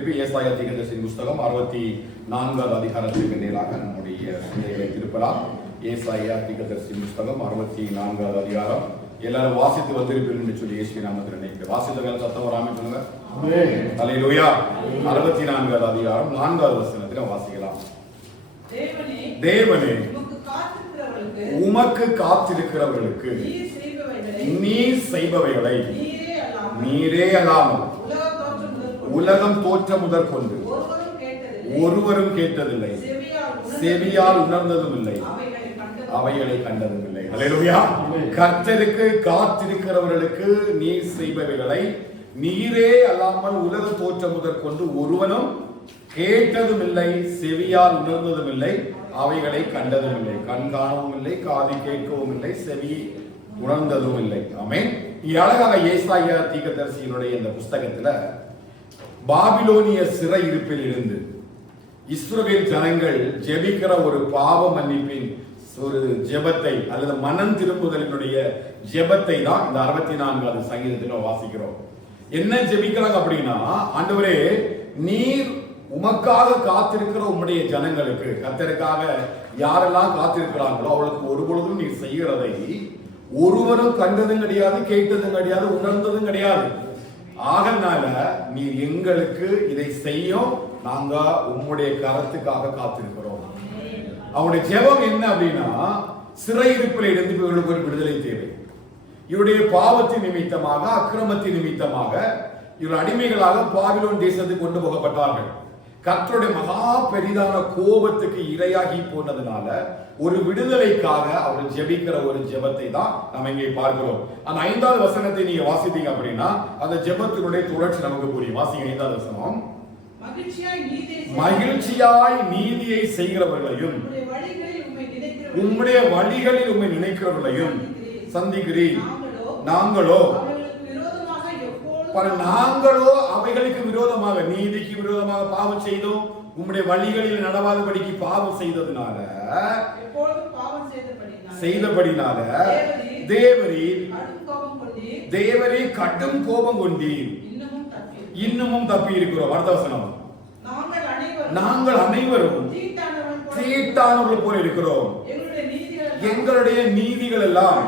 திருப்பி ஏசாயா தீர்க்கதரிசியின் புஸ்தகம் 64வது அதிகாரத்திற்கு நேராக நம்முடைய சிந்தைகளை திருப்பலாம். ஏசாயா தீர்க்கதரிசியின் புஸ்தகம் 64வது அதிகாரம். எல்லாரும் வாசித்து வந்திருப்பீர்கள் என்று சொல்லி இயேசுவின் நாமத்தில் நினைக்கிறேன். வாசித்தவர்கள் சத்தம் வராமல் சொல்லுங்க. அல்லேலூயா. 64வது அதிகாரம் 4வது வசனத்தில் வாசிக்கலாம். தேவனே உமக்கு காத்திருக்கிறவர்களுக்கு நீர் செய்பவைகளை நீரே அல்லாமல் உலகம் தோற்ற முதற்கொண்டு ஒருவரும் கேட்டதில்லை, செவியால் உணர்ந்ததும் இல்லை, அவைகளை கண்டதும் இல்லை. அல்லேலூயா. கர்த்தருக்கு காத்திருக்கிறவர்களுக்கு நீர் செய்பவைகளை நீரே அல்லாமல் உலகம் தோற்ற முதற்கொண்டு ஒருவனும் கேட்டதும் இல்லை, செவியால் உணர்ந்ததும் இல்லை, அவைகளை கண்டதும் இல்லை. கண் காணவும் இல்லை, காது கேட்கவும் இல்லை, செவி உணர்ந்ததும் இல்லை. ஆமென். அழகாக ஏசாயா தீர்க்கதரிசியினுடைய இந்த புஸ்தகத்துல பாபிலோனிய சிறை இருப்பில் இருந்து இஸ்ரவேல் ஜனங்கள் ஜெபிக்கிற ஒரு பாவ மன்னிப்பின் ஒரு ஜெபத்தை அல்லது மனம் திரும்புதலினுடைய ஜெபத்தை தான் இந்த 64வது சங்கீதத்தில் வாசிக்கிறோம். என்ன ஜெபிக்கிறாங்க அப்படின்னா, ஆண்டவரே நீர் உமக்காக காத்திருக்கிற உம்முடைய ஜனங்களுக்கு, கர்த்தருக்காக யாரெல்லாம் காத்திருக்கிறாங்களோ அவளுக்கு ஒரு பொழுதும் நீர் செய்கிறதை ஒருவரும் கண்டதும் கிடையாது, கேட்டதும் கிடையாது, உணர்ந்ததும் கிடையாது. ஆகனால நீர் எங்களுக்கு இதை செய்யும், நாங்க உம்முடைய கரத்துக்காக காத்திருக்கிறோம். அவனுடைய ஜெபம் என்ன அப்படின்னா, சிறையிருப்பில் இருந்து இவர்களுக்கு ஒரு விடுதலை தேவை. இவருடைய பாவத்தின் நிமித்தமாக, அக்கிரமத்தின் நிமித்தமாக இவர் அடிமைகளாக பாபிலோன் தேசத்துக்கு கொண்டு போகப்பட்டார்கள். கர்த்தருடைய மகா பெரிதான கோபத்துக்கு இரையாகி போனதுனால ஒரு விடுதலைக்காக அவர் ஜெபிக்கிற ஒரு ஜெபத்தை தான் நம்ம இங்கே பார்க்கிறோம். அந்த 5வது வசனத்தை நீங்க வாசித்தீங்க அப்படின்னா அந்த ஜெபத்தினுடைய தொடர்ச்சி நமக்கு புரியும். வாசிங்க 5வது வசனம். மகிழ்ச்சியாய் நீதியை செய்கிறவர்களையும் உம்முடைய வழிகளில் உம்மை நினைக்கிறவர்களையும் சந்திக்கிறீர். நாங்களோ அவைகளுக்கு விரோதமாக, நீதிக்கு விரோதமாக பாவம் செய்தோம், உம்முடைய வழிகளில் நடவாதபடிக்கு பாவம் செய்ததினால தேவரே கடும் கோபம் கொண்டீர், இன்னமும் தப்பி இருக்கிறோம். அடுத்த வசனம். நாங்கள் அனைவரும் தீட்டானவர்கள் போல இருக்கிறோம், எங்களுடைய நீதிகள் எல்லாம்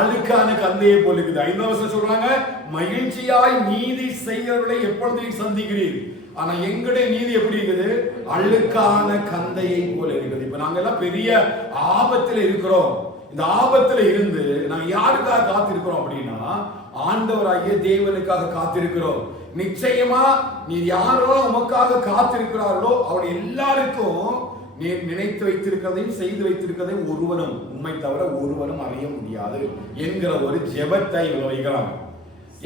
அழுக்கான கந்தையை போல இருக்குது. 5வது வசனம் சொல்றாங்க, மகிழ்ச்சியாய் நீதி செய்கிறவர்களை எப்பொழுது சந்திக்கிறீர், ஆனா எங்களுடைய நீதி எப்படி இருக்குது, அழுக்கான கந்தையை போல இருக்குது. இப்ப நாங்க எல்லாம் பெரிய ஆபத்துல இருக்கிறோம். இந்த ஆபத்துல இருந்து நாங்க யாருக்காக காத்திருக்கிறோம் அப்படின்னா, ஆண்டவராகிய தேவனுக்காக காத்திருக்கிறோம். நிச்சயமா நீர் யாரோ உமக்காக காத்திருக்கிறார்களோ அவருடைய எல்லாருக்கும் நீர் நினைத்து வைத்திருக்கிறதையும் செய்து வைத்திருக்கிறதையும் ஒருவனும், உண்மை தவிர ஒருவனும் அறிய முடியாது என்கிற ஒரு ஜெபத்தை வைக்கிறாங்க.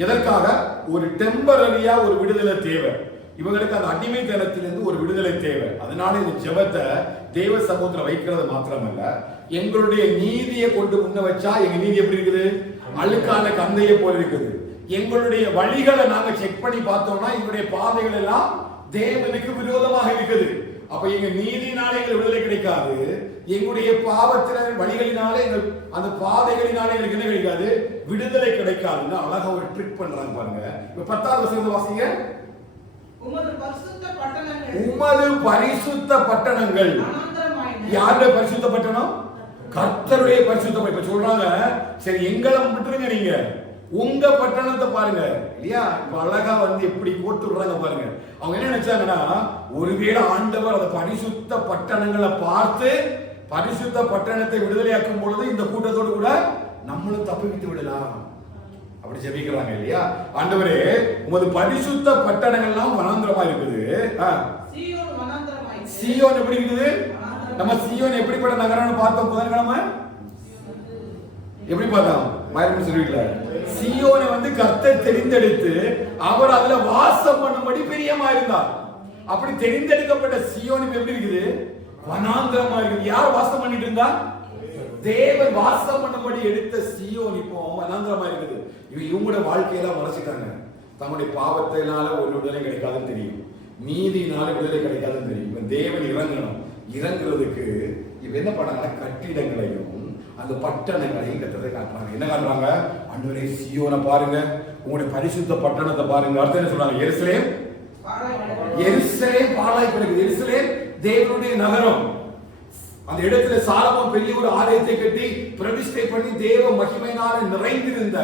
எதற்காக? ஒரு டெம்பரரியா ஒரு விடுதலை தேவை இவங்களுக்கு. அந்த அடிமைத்தனத்திலிருந்து ஒரு விடுதலை தேவை. அதனால இந்த ஜெபத்தை தேவ சமூகத்தில் வைக்கிறது மாத்திரமல்ல, எங்களுடைய நீதியை கொண்டு முன்ன வச்சா எங்க நீதி எப்படி இருக்குது, அழுக்கான கந்தையை போல இருக்குது. எங்களுடைய வழிகளை நாங்க செக் பண்ணி பார்த்தோம்னா எங்களுடைய பாதைகள் எல்லாம் தேவனுக்கு விரோதமாக இருக்குது. அப்ப எங்க நீதினாலே எங்களுக்கு விடுதலை கிடைக்காது, எங்களுடைய பாவத்தின வழிகளினாலே அந்த பாதைகளினாலே எங்களுக்கு என்ன கிடைக்காது, விடுதலை கிடைக்காதுன்னு அழகா ஒரு ட்ரிக் பண்றாங்க பாருங்க. இப்ப 10வது வசனத்தை வாசிங்க. உமது பரிசுத்த பட்டணங்கள். யாருடைய பரிசுத்த பட்டணம்? கர்த்தருடைய பரிசுத்த. இப்ப சொல்றாங்க, சரி எங்களை விட்டுருங்க, நீங்க உங்க பட்டணத்தை பாருங்க இல்லையா. இப்ப அழகா எப்படி போட்டு விடுறாங்க பாருங்க. அவங்க என்ன நினைச்சாங்கன்னா, ஒருவேளை ஆண்டவர் அந்த பரிசுத்த பட்டணங்களை பார்த்து பரிசுத்த பட்டணத்தை விடுதலையாக்கும் பொழுது இந்த கூட்டத்தோடு கூட நம்மளும் தப்பிவிட்டு விடலாம் அப்படி ஜெபிக்கிறாங்க இல்லையா. ஆண்டவரே உமது பரிசுத்த பட்டணங்கள்லாம் வனாந்திரமா இருக்குது. சீயோன் எப்படி இருக்குது? நம்ம சீயோன் எப்படிப்பட்ட நகரம்னு பார்த்தோம் புதன்கிழமை. எப்படி பார்த்தோம்? சீயோனை கர்த்தர் தெரிந்தெடுத்து அவர் அதுல வாசம் பண்ணும்படி பிரியமா இருந்தார். அப்படி தெரிந்தெடுக்கப்பட்ட சீயோன் எப்படி இருக்குது? வனாந்திரமா இருக்குது. யார் வாசம் பண்ணிட்டு இருந்தா? தேவன் வாசம் பண்ணும்படி எடுத்த சீயோன் இப்போ வனாந்திரமா இருக்குது. இவங்களோட வாழ்க்கையெல்லாம் வளர்ச்சிட்டாங்க. தங்களுடைய பாவத்தினால ஒரு விடுதலை கிடைக்காதுன்னு தெரியும், நீதினால விடுதலை கிடைக்காதுன்னு தெரியும். இப்ப தேவன் இறங்கணும். இறங்குறதுக்கு இவ என்ன பண்ணாங்கன்னா, கட்டிடங்களையும் அந்த பட்டணங்களையும் கத்தத்தை காட்டுறாங்க. என்ன காட்டுறாங்க? ஆண்டவரே சீயோனை பாருங்க, உங்களுடைய பரிசுத்த பட்டணத்தை பாருங்க. அடுத்து என்ன சொல்றாங்க? எருசலேம் எருசலேம் பாழாய் கிடக்குது. எருசலேம் தேவனுடைய நகரம். அந்த இடத்துல சாலமோன் பெரிய ஒரு ஆலயத்தை கட்டி பிரதிஷ்டை பண்ணி தேவ மகிமையினால நிறைந்திருந்த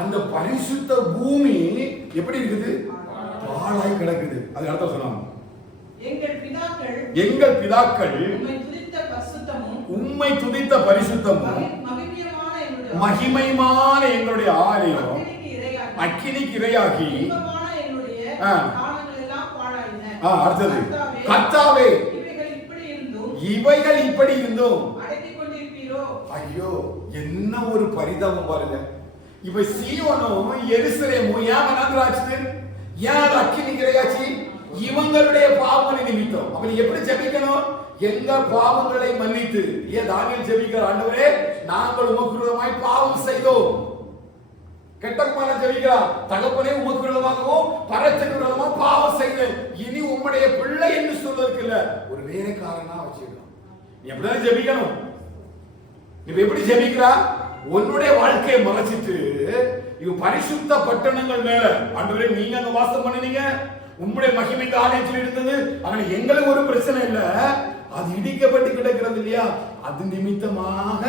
அந்த பரிசுத்த பூமி எப்படி இருக்குது? பாழாய் கிடக்குது. அது அர்த்தம் சொன்னாங்க, எங்கள் பிதாக்கள் உம்மை துதித்த பரிசுத்தமும் மகிமையான எங்களுடைய ஆலயம் அக்கினிக்கு இரையாகி. அடுத்தது, கர்த்தாவே இவைகள் இப்படி இருந்தும். ஐயோ, என்ன ஒரு பரிதாபம் பாருங்க. இப்ப சீயோனும் எருசலேமும் ஏன் வனாந்தராட்சி? ஏன் அக்கினிக்கு இரையாச்சு? இவங்களுடைய பாவங்களை நிமித்தம். அப்ப எப்படி ஜெபிக்கணும்? எங்க பாவங்களை மன்னித்து. ஏன் தானியேல் ஜெபிக்கிற, ஆண்டவரே நாங்கள் உமக்கு விரோதமாய் பாவம் செய்தோம். கெட்ட குமாரன் ஜெபிக்கிறார், தகப்பனே உமக்கு விரோதமாகவும் பரத்துக்கு விரோதமாக பாவம் செய்தேன், இனி உம்முடைய பிள்ளை என்று சொல்வதற்கு இல்ல, ஒரு வேலைக்காரனா வச்சிருக்கோம். நீ எப்படிதான் ஜெபிக்கணும்? நீ எப்படி ஜெபிக்கிறா? உன்னுடைய வாழ்க்கையை மறைச்சிட்டு இவ பரிசுத்த பட்டணங்கள் மேல, ஆண்டவரே நீங்க அங்க வாசம் பண்ணினீங்க, உம்முடைய மகிமை ஆலயத்தில் இருந்தது, ஆனா எங்களுக்கு ஒரு பிரச்சனை இல்ல, அது இடிக்கப்பட்டு கிடக்கிறது இல்லையா, அது நிமித்தமாக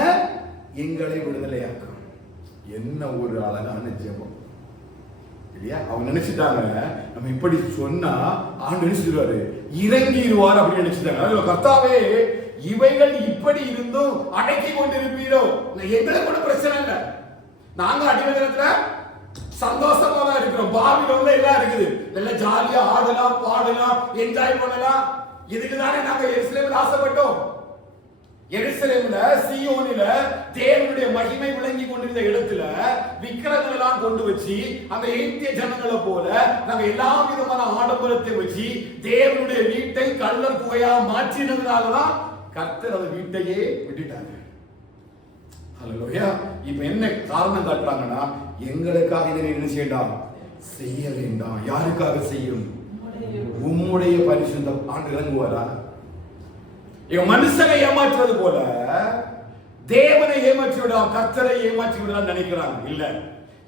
எங்களை விடுதலையாக்கும். என்ன ஒரு அழகான ஜெபம் இல்லையா? அவங்க நினைச்சிட்டாங்க நம்ம இப்படி சொன்னா ஆண்டு நினைச்சிருவாரு, இறங்கிடுவார் அப்படின்னு நினைச்சிட்டாங்க. கர்த்தாவே இவைகள் இப்படி இருந்தும் அடக்கி கொண்டிருப்பீரோ, எங்களுக்கு கூட பிரச்சனை இல்லை, நாங்க அடிமை நேரத்துல சந்தோஷமா தான் இருக்கிறோம். பாபிலோன்ல எல்லாம் இருக்குது, எல்லாம் ஜாலியா ஆடலாம் பாடலாம் என்ஜாய் பண்ணலாம். இதுக்கு தானே நாங்க எருசலேமில் ஆசைப்பட்டோம். எருசலேமில் சீயோனில தேவனுடைய மகிமை விளங்கி கொண்டிருந்த இடத்துல விக்கிரங்கள் எல்லாம் கொண்டு வச்சு அந்த எகிப்திய ஜனங்களை போல நாங்க எல்லா விதமான ஆடம்பரத்தை வச்சு தேவனுடைய வீட்டை கள்ளர் குகையா மாற்றினதுனாலதான் கர்த்தர் அந்த வீட்டையே விட்டுட்டாங்க. ஹல்லேலூயா. இப்ப என்ன காரணம் காட்டுறாங்கன்னா, எங்களுக்காக இதை என்ன செய்யலாம், செய்ய வேண்டாம். யாருக்காக செய்யும்? உம்முடைய பரிசுத்தம். ஆண்டு இறங்குவாரா? மனுஷனை ஏமாற்றுவது போல தேவனை ஏமாற்றி விடலாம், கர்த்தரை ஏமாற்றி விடலாம் நினைக்கிறாங்க. இல்ல,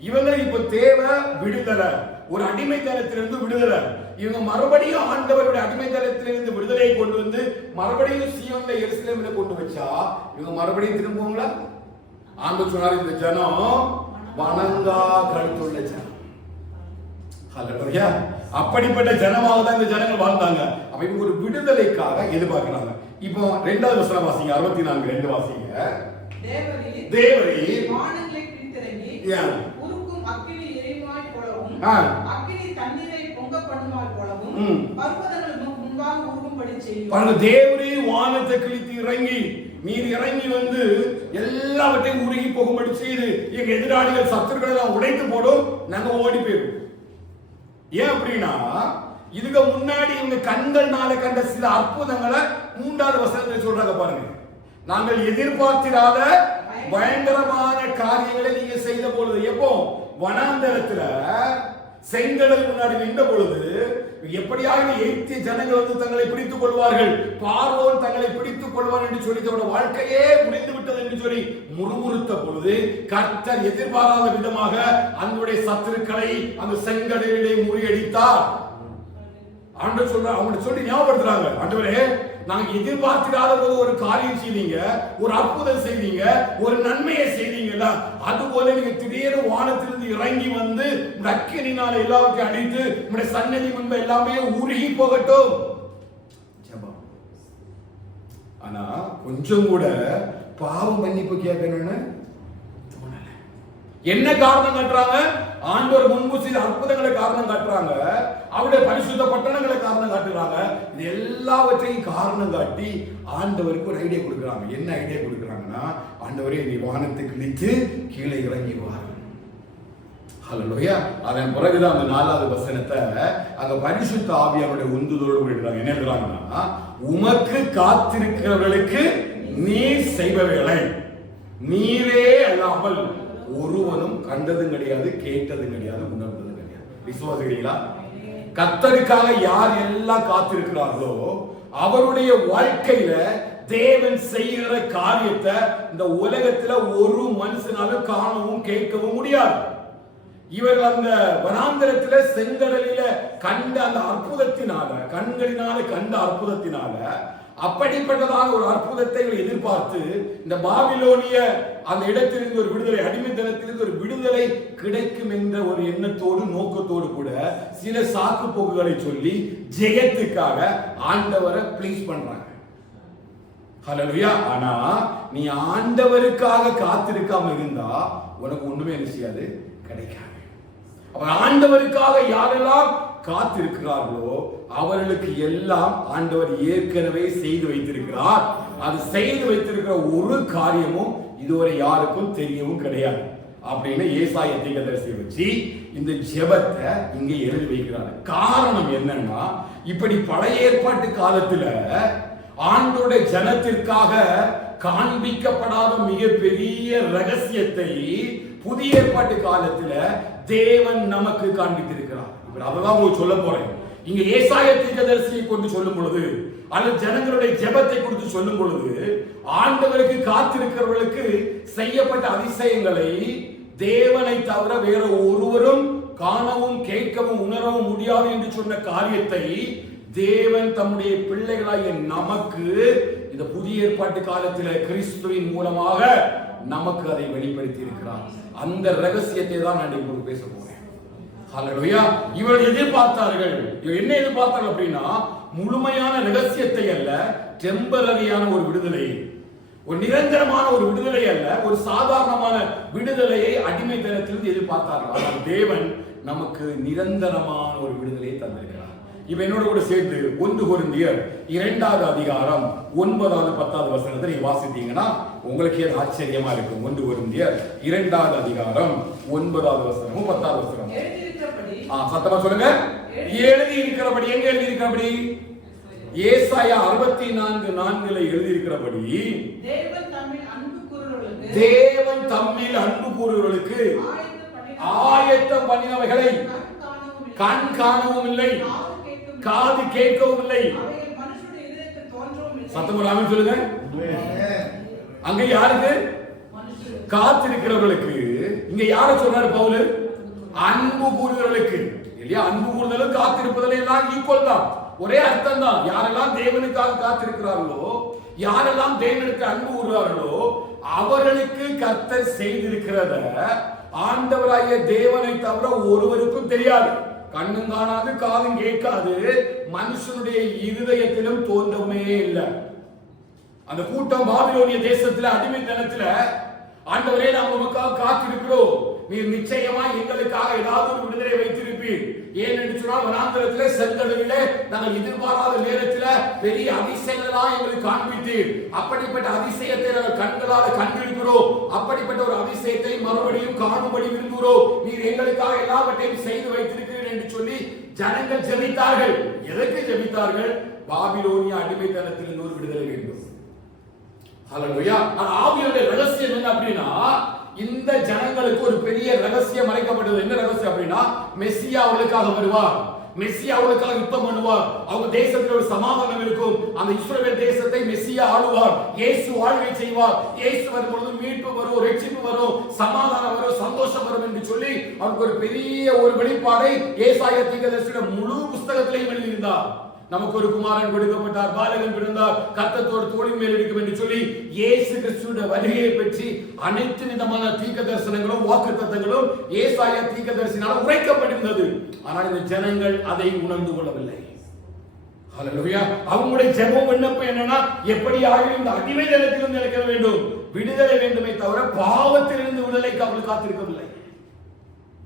இவங்க இப்ப தேவை விடுதலை, ஒரு அடிமைத்தனத்திலிருந்து விடுதலை. இவங்க மறுபடியும் ஆண்டவருடைய அடிமைத்தனத்திலிருந்து விடுதலையை கொண்டு வந்து மறுபடியும் சீயோன்ல எருசலேமில் கொண்டு வச்சா இவங்க மறுபடியும் திரும்புவாங்களா? ஆண்டவர் சொன்னார், இந்த ஜனம் வணங்கா கழுத்துள்ள ஜனம். ஹல்லேலூயா. அப்படிப்பட்ட ஜனமாக தான் இந்த ஜனங்கள் வாழ்ந்தாங்க. அப்ப இவங்க ஒரு விடுதலைக்காக எதிர்பார்க்கிறாங்க. இப்போ 2வது வசனம் வாசிங்க, 64:2 வாசிங்க. தேவரீர் வானங்களை பிரித்திறங்கி உருக்கும் அக்கினி எரிவாய் போலவும் அக்கினி தண்ணீரை பொங்க பண்ணுமாய் போலவும் பர்வதங்கள் முன்பாக உருகும்படி செய்யும். பாருங்க, தேவரீர் வானத்தை கிழித்து இறங்கி, நீர் இறங்கி வந்து எல்லாவற்றையும் உருகி போகும்படி செய்து எங்க எதிராளிகள் சத்துருக்களை எல்லாம் உடைத்து போடும், நாங்க ஓடி போயிடும். ஏன் அப்படின்னா, இதுக்கு முன்னாடி இவங்க கண்கள்னால கண்ட சில அற்புதங்களை 3வது வசனத்தில் சொல்றாங்க பாருங்க. நாங்கள் எதிர்பார்த்திராத பயங்கரமான காரியங்களை நீங்க செய்த பொழுது, எப்போ வனாந்தரத்துல செங்கடல் முன்னாடி நின்ற பொழுது எப்படியாக எகிப்திய ஜனங்கள் வந்து தங்களை பிடித்துக் கொள்வார்கள், பார்வோன் தங்களை பிடித்துக் கொள்வார் என்று சொல்லி தன்னோட வாழ்க்கையே முடிந்து விட்டது என்று சொல்லி முறுமுறுத்த பொழுது கர்த்தர் எதிர்பாராத விதமாக அவங்களுடைய சத்துருக்களை அந்த செங்கடலிலே முறியடித்தார். ஆண்டவர் சொல்ற, அவங்க சொல்லி ஞாபகப்படுத்துறாங்க, ஆண்டவரே நாங்க எதிர்பார்த்திராத போது ஒரு காரியம் செய்தீங்க, ஒரு அற்புதம் செய்தீங்க, ஒரு நன்மையை செய்தீங்கல்ல, அது போல நீங்க திடீர்னு வானத்திலிருந்து இறங்கி வந்து அக்கினினால எல்லாவற்றையும் அடித்து உங்களுடைய சன்னதி முன்பு எல்லாமே உருகி போகட்டும். ஆனா கொஞ்சம் கூட பாவ மன்னிப்பு கேட்கணும்னு தோணல. என்ன காரணம் காட்டுறாங்க? ஆண்டவர் முன்பு சில அற்புதங்களை காரணம் காட்டுறாங்க, அவருடைய பரிசுத்த பட்டணங்களை காரணம் காட்டுறாங்க. இது எல்லாவற்றையும் காரணம் காட்டி ஆண்டவருக்கு ஒரு ஐடியா கொடுக்குறாங்க. என்ன ஐடியா கொடுக்குறாங்கன்னா, ஆண்டவரே நீ வானத்தை கிழித்து கீழே இறங்கி வாரு. ஹல்லேலூயா. அதன் பிறகுதான் அந்த 4வது வசனத்தை அங்க பரிசுத்த ஆவியாருடைய உந்துதலோடு விடுறாங்க. என்ன எழுதுறாங்கன்னா, உமக்கு காத்திருக்கிறவர்களுக்கு நீர் செய்பவைகளை நீரே அல்லாமல் ஒருவனும் கண்டதும் கிடையாது, கேட்டதும் கிடையாது, உணர்ந்ததும் கிடையாது. விசுவாசிக்கிறீங்களா? கர்த்தருக்காக யார் எல்லாம் காத்திருக்கிறார்களோ அவருடைய வாழ்க்கையில தேவன் செய்கிற காரியத்தை இந்த உலகத்துல ஒரு மனுஷனாலும் காணவும் கேட்கவும் முடியாது. இவர்கள் அந்த வனாந்தரத்துல செங்கடலில கண்ட அந்த அற்புதத்தினால, கண்களினால கண்ட அற்புதத்தினால, அப்படிப்பட்டதாக ஒரு அற்புதத்தை எதிர்பார்த்து இந்த பாபிலோனிய அந்த இடத்திலிருந்து ஒரு விடுதலை, அடிமைத்தனத்திலிருந்து ஒரு விடுதலை கிடைக்கும் என்ற ஒரு எண்ணத்தோடு நோக்கத்தோடு கூட சில சாக்கு போக்குகளை சொல்லி ஜெயத்துக்காக ஆண்டவரை ப்ளீஸ் பண்றாங்க. ஹல்லேலூயா. ஆனா நீ ஆண்டவருக்காக காத்திருக்காம இருந்தா உனக்கு ஒண்ணுமே என்ன செய்யாது, கிடைக்காது. அவர் ஆண்டவருக்காக யாரெல்லாம் காத்திருக்கிறார்களோ அவர்களுக்கு எல்லாம் ஆண்டவர் ஏற்கனவே செய்து வைத்திருக்கிறார். அது செய்து வைத்திருக்கிற ஒரு காரியமும் இதுவரை யாருக்கும் தெரியவும் கிடையாது அப்படின்னு ஏசாயா தீர்க்கதரிசியை வச்சு இந்த ஜெபத்தை இங்கே எழுதி வைக்கிறார். காரணம் என்னன்னா, இப்படி பழைய ஏற்பாட்டு காலத்துல ஆண்டோட ஜனத்திற்காக காண்பிக்கப்படாத மிகப்பெரிய ரகசியத்தை புதிய ஏற்பாட்டு காலத்துல தேவன் நமக்கு காண்பித்திருக்கிறார். இப்ப அதான் உங்களுக்கு சொல்ல போறேன். இங்க ஏசாயா தீர்க்கதரிசியை கொண்டு சொல்லும் பொழுது, அல்லது ஜனங்களுடைய ஜெபத்தை குறித்து சொல்லும் பொழுது, ஆண்டவருக்கு காத்திருக்கிறவர்களுக்கு செய்யப்பட்ட அதிசயங்களை தேவனை தவிர வேற ஒருவரும் காணவும் கேட்கவும் உணரவும் முடியாது என்று சொன்ன காரியத்தை தேவன் தம்முடைய பிள்ளைகளாகிய நமக்கு இந்த புதிய ஏற்பாட்டு காலத்தில் கிறிஸ்துவின் மூலமாக நமக்கு அதை வெளிப்படுத்தி இருக்கிறார். அந்த ரகசியத்தை தான் நான் இப்போது பேச போறேன். ஹல்லேலூயா. இவர்கள் எதிர்பார்த்தார்கள். என்ன எதிர்பார்த்தார்கள் அப்படின்னா, முழுமையான ரகசியத்தை அல்ல, டெம்பரரியான ஒரு விடுதலை, ஒரு நிரந்தரமான ஒரு விடுதலை அல்ல, ஒரு சாதாரணமான விடுதலையை அடிமைத்தனத்திலிருந்து எதிர்பார்த்தார்கள். ஆனால் தேவன் நமக்கு நிரந்தரமான ஒரு விடுதலையை தந்திருக்கிறார். இப்ப என்னோட கூட சேர்ந்து 1 கொரிந்தியர் 2வது அதிகாரம் 9வது 10வது வசனத்தை நீங்க வாசித்தீங்கன்னா உங்களுக்கு ஏது ஆச்சரியமா இருக்கும். 1 கொரிந்தியர் 2வது அதிகாரம் 9வது வசனமும் 10வது வசனம். சத்தமா சொல்லுங்க. எழுதி இருக்கிறபடி. எங்க எழுதி இருக்கிறபடி? ஏசாயா 64:4 எழுதி இருக்கிறபடி, தேவன் தம்மில் அன்பு கூறுகிறவர்களுக்கு ஆயத்தம் பண்ணினவைகளை கண் காணவும் இல்லை, காது கேட்கவும் இல்லை. சத்தமா சொல்லுங்க. அங்க யாருக்கு? காத்திருக்கிறவர்களுக்கு. இங்க யார சொன்னாரு பவுல்? அன்பு கூறுகிறவர்களுக்கு இல்லையா? அன்பு கூறுதலும் காத்திருப்பதில் எல்லாம் ஈக்குவல் தான், ஒரே அர்த்தம் தான். யாரெல்லாம் தேவனுக்காக காத்திருக்கிறார்களோ, யாரெல்லாம் தேவனுக்கு அன்பு கூறுகிறார்களோ அவர்களுக்கு கர்த்தர் செய்திருக்கிறத ஆண்டவராகிய தேவனை தவிர ஒருவருக்கும் தெரியாது. கண்ணும் காணாது, காதும் கேட்காது, மனுஷனுடைய இருதயத்திலும் தோன்றவே இல்லை. அந்த கூட்டம் பாபிலோனிய தேசத்துல அடிமைத்தனத்துல, ஆண்டவரே நாம் உமக்காக காத்திருக்கிறோம், நீர் நிச்சயமா எங்களுக்காக ஏதாவது ஒரு விடுதலை வைத்திருப்பீர். ஏனென்று சொன்னால் வனாந்தரத்திலே செங்கடலிலே நாங்கள் எதிர்பாராத நேரத்தில் பெரிய அதிசயங்களாக எங்களுக்கு காண்பித்தீர். அப்படிப்பட்ட அதிசயத்தை நாங்கள் கண்களால் கண்டிருக்கிறோம். அப்படிப்பட்ட ஒரு அதிசயத்தை மறுபடியும் காணும்படி விரும்புகிறோம். நீர் எங்களுக்காக எல்லாவற்றையும் செய்து வைத்திருக்கிறீர் என்று சொல்லி ஜனங்கள் ஜெபித்தார்கள். எதற்கு ஜெபித்தார்கள்? பாபிலோனிய அடிமைத்தனத்தில் ஒரு விடுதலை வேண்டும். ஹல்லேலூயா. ஆவியானவருடைய ரகசியம் என்ன அப்படின்னா, இந்த ஜனங்களுக்கு ஒரு பெரிய ரகசியம் மறைக்கப்பட்டது. என்ன ரகசியம் அப்படின்னா, மெசியா அவர்களுக்காக வருவார், மெசியா அவர்களுக்காக யுத்தம் பண்ணுவார், அவங்க தேசத்தில் ஒரு சமாதானம் இருக்கும், அந்த இஸ்ரவேல் தேசத்தை மெசியா ஆளுவார், இயேசு ஆளுகை செய்வார், இயேசு வரும்பொழுது மீட்பு வரும், ரட்சிப்பு வரும், சமாதானம் வரும், சந்தோஷம் வரும் என்று சொல்லி அவருக்கு ஒரு பெரிய ஒரு வெளிப்பாடை ஏசாயா தீர்க்கதரிசியுடைய முழு புஸ்தகத்திலேயும் எழுதியிருந்தார். நமக்கு ஒரு குமாரன் கொடுக்கப்பட்டார், பாலகன் பிறந்தார், கர்த்தத்தோடு தோளின் மேல் இருக்கும் என்று சொல்லி இயேசு கிறிஸ்துவின் வருகையை பற்றி அனைத்து விதமான தீர்க்க தரிசனங்களும் வாக்குத்தத்தங்களும் ஏசாயா தீர்க்கதரிசியினால் உரைக்கப்பட்டிருந்தது. ஆனால் இந்த ஜனங்கள் அதை உணர்ந்து கொள்ளவில்லை. ஹல்லேலூயா. அவங்களுடைய ஜெபம் விண்ணப்பம் என்னன்னா, எப்படி ஆகியும் இந்த அடிமைத்தனத்திலிருந்து இழக்க வேண்டும், விடுதலை வேண்டுமே தவிர பாவத்திலிருந்து விடுதலைக்கு அவர்கள் காத்திருக்கவில்லை.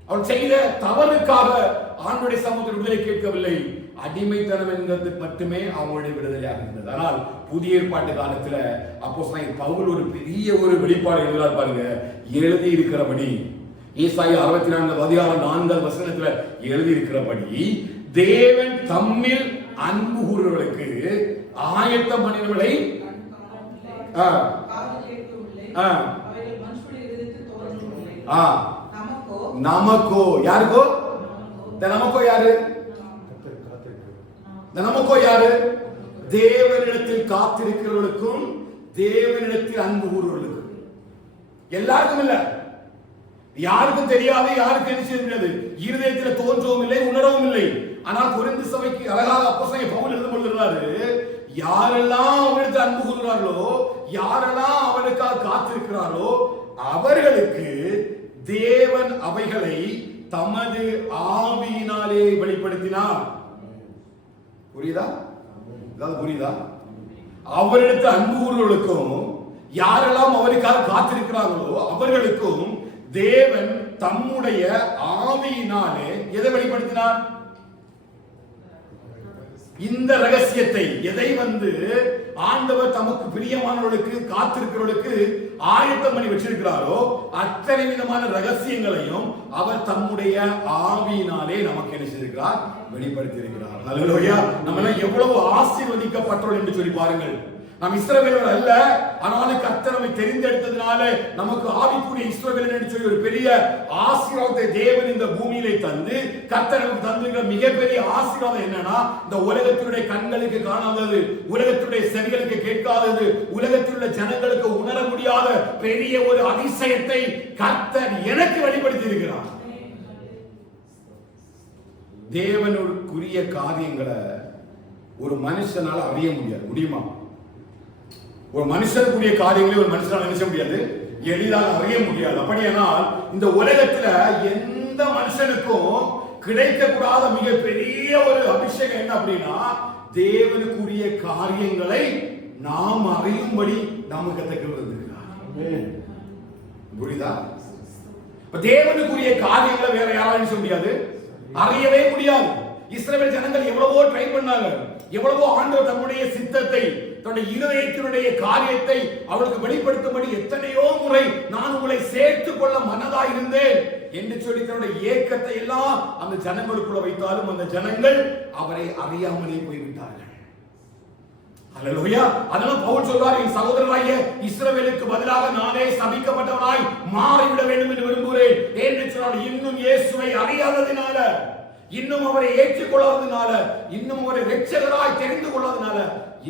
அவள் செய்த தவறுக்காக ஆண்டுடைய சமூகத்தில் விடுதலை கேட்கவில்லை. அடிமைத்தனம் என்பது மட்டுமே அவங்களுடைய விடுதலையாக இருந்தது. ஆனால் புதிய ஏற்பாட்டு காலத்துல அப்போஸ்தலன் பவுல் ஒரு பெரிய ஒரு வெளிப்பாடு எழுதுறார் பாருங்க. எழுதி இருக்கிறபடி, ஏசாயா 64 அதிகாரம் 4 வசனத்துல எழுதி இருக்கிறபடி, தேவன் தம்மில் அன்பு கூறுகிறவர்களுக்கு ஆயத்தம் பண்ணினவர்களை நமக்கோ, யாருக்கோ? நமக்கோ யாரு? நமக்கோ யாரு? தேவனிடத்தில் காத்திருக்கிறவர்களுக்கும் தேவனிடத்தில் அன்பு கூறுவர்களுக்கும். எல்லாருக்கும் இல்ல, யாருக்கும் தெரியாது, யாருக்கும் என்ன செய்ய முடியாது, இருதயத்தில் தோன்றவும் இல்லை, உணரவும் இல்லை. ஆனால் கொரிந்து சபைக்கு அழகாக அப்போஸ்தலன் பவுல் எழுதும் பொழுது, யாரெல்லாம் அவனுக்கு அன்பு கூறுகிறார்களோ, யாரெல்லாம் அவனுக்காக காத்திருக்கிறார்களோ அவர்களுக்கு தேவன் அவைகளை தமது ஆவியினாலே வெளிப்படுத்தினார். புரியுதா? புரியுதா? அவரிடத்தில் அன்பு கூறுவர்களுக்கும் யாரெல்லாம் அவருக்காக காத்திருக்கிறார்களோ அவர்களுக்கும் தேவன் தம்முடைய ஆவியினாலே எதை வெளிப்படுத்தினார்? இந்த ரகசியத்தை. எதை ஆண்டவர் தமக்கு பிரியமானவர்களுக்கு காத்திருக்கிறவர்களுக்கு ஆயத்தம் பண்ணி வச்சிருக்கிறாரோ அத்தனை விதமான ரகசியங்களையும் அவர் தம்முடைய ஆவியினாலே நமக்கு என்ன செய்திருக்கிறார்? வெளிப்படுத்தி இருக்கிறார். ஹல்லேலூயா! நம்ம எல்லாம் எவ்வளவு ஆசீர்வதிக்கப்பட்டோம் என்று சொல்லி பாருங்கள். நாம் இஸ்ரவேலர் அல்ல, ஆனாலும் கர்த்தர் நம்மை தெரிந்தெடுத்ததினால நமக்கு ஆவிக்குரிய இஸ்ரவேலர் என்று சொல்லி ஒரு பெரிய ஆசீர்வாதத்தை தேவன் இந்த பூமியிலே தந்து, கர்த்தர் நமக்கு தந்திருக்கிற மிகப்பெரிய ஆசீர்வாதம் என்னன்னா, இந்த உலகத்தினுடைய கண்களுக்கு காணாதது, உலகத்தினுடைய செவிகளுக்கு கேட்காதது, உலகத்தில் உள்ள ஜனங்களுக்கு உணர முடியாத பெரிய ஒரு அதிசயத்தை கர்த்தர் எனக்கு வெளிப்படுத்தி இருக்கிறார். தேவனுக்குரிய காரியங்களை ஒரு மனுஷனால அறிய முடியுமா? ஒரு மனுஷனுக்குரிய காரியங்களை ஒரு மனுஷனால் நினைச்ச முடியாது, எளிதாக அறிய முடியாது. அப்படியானால் இந்த உலகத்துல எந்த மனுஷனுக்கும் கிடைக்கக்கூடாத மிகப்பெரிய ஒரு அபிஷேகம் என்ன அப்படின்னா, தேவனுக்குரிய காரியங்களை நாம் அறியும்படி நமக்கு கற்றுக்கிறார். புரியுதா? தேவனுக்குரிய காரியங்களை வேற யாராலும் சொல்ல முடியாது, அறியவே முடியாது. இஸ்ரவேல் ஜனங்கள் எவ்வளவோ ட்ரை பண்ணாங்க, எவ்வளவோ ஆண்டவர் தம்முடைய சித்தத்தை, தன்னுடைய இருதயத்தினுடைய காரியத்தை அவளுக்கு வெளிப்படுத்தும்படி எத்தனையோ முறை நான் உங்களை சேர்த்துக் கொள்ள மனதாய் இருந்தேன் என்று சொல்லி தன்னுடைய ஏக்கத்தை எல்லாம் அந்த ஜனங்களுக்குள்ள வைத்தாலும் அந்த ஜனங்கள் அவரை அறியாமலே போய்விட்டார்கள். ஹல்லேலூயா! அதனால பவுல் சொல்றார், என் சகோதரராகிய இஸ்ரவேலுக்கு பதிலாக நானே சபிக்கப்பட்டவனாய் மாறிவிட வேண்டும் என்று விரும்புகிறேன். என்று சொன்னால் இன்னும் இயேசுவை அறியாததினால, இன்னும் அவரை ஏற்றுக்கொள்ளாததினால, இன்னும் அவரை இரட்சகராய் தெரிந்து கொள்ளாததினால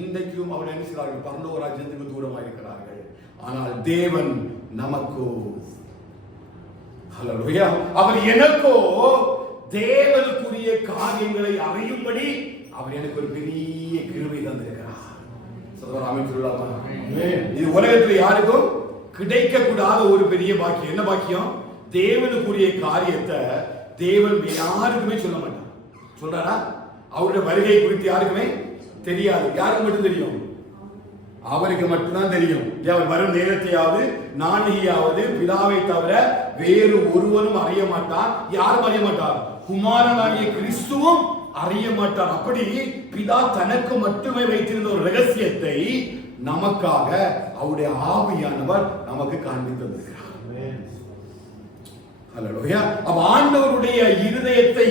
இன்றைக்கும் அவரை என்ன செய்கிறார்கள்? பரலோக ராஜ்யத்துக்கு தூரமாக இருக்கிறார்கள். ஆனால் தேவன் நமக்கோ, ஹல்லேலூயா, அவர் எனக்கோ தேவனுக்குரிய காரியங்களை அறியும்படி அவர் எனக்கு ஒரு பெரிய கிருபை தந்திருக்கிறார். இது உலகத்தில் யாருக்கும் கிடைக்க கூடாத ஒரு பெரிய பாக்கியம். என்ன பாக்கியம்? தேவனுக்குரிய காரியத்தை தேவன் யாருக்குமே சொல்ல மாட்டார். சொல்றாரா? அவருடைய வருகை குறித்து யாருக்குமே தெரியாது. யாருக்கு மட்டும் தெரியும்? அவருக்கு மட்டும்தான் தெரியும். அவர் வரும் நேரத்தையாவது நாளிகையாவது பிதாவை தவிர வேறு ஒருவரும் அறிய மாட்டார். யாரும் அறிய மாட்டார். குமாரனாகிய கிறிஸ்துவும் அறிய மாட்டார். அப்படி பிதா தனக்கு மட்டுமே வைத்திருந்த ஒரு ரகசியத்தை நமக்காக அவருடைய ஆவியானவர் நமக்கு காண்பித்திருக்கிறார். ஹல்லேலூயா! ஆண்டவருடைய இருதயத்தை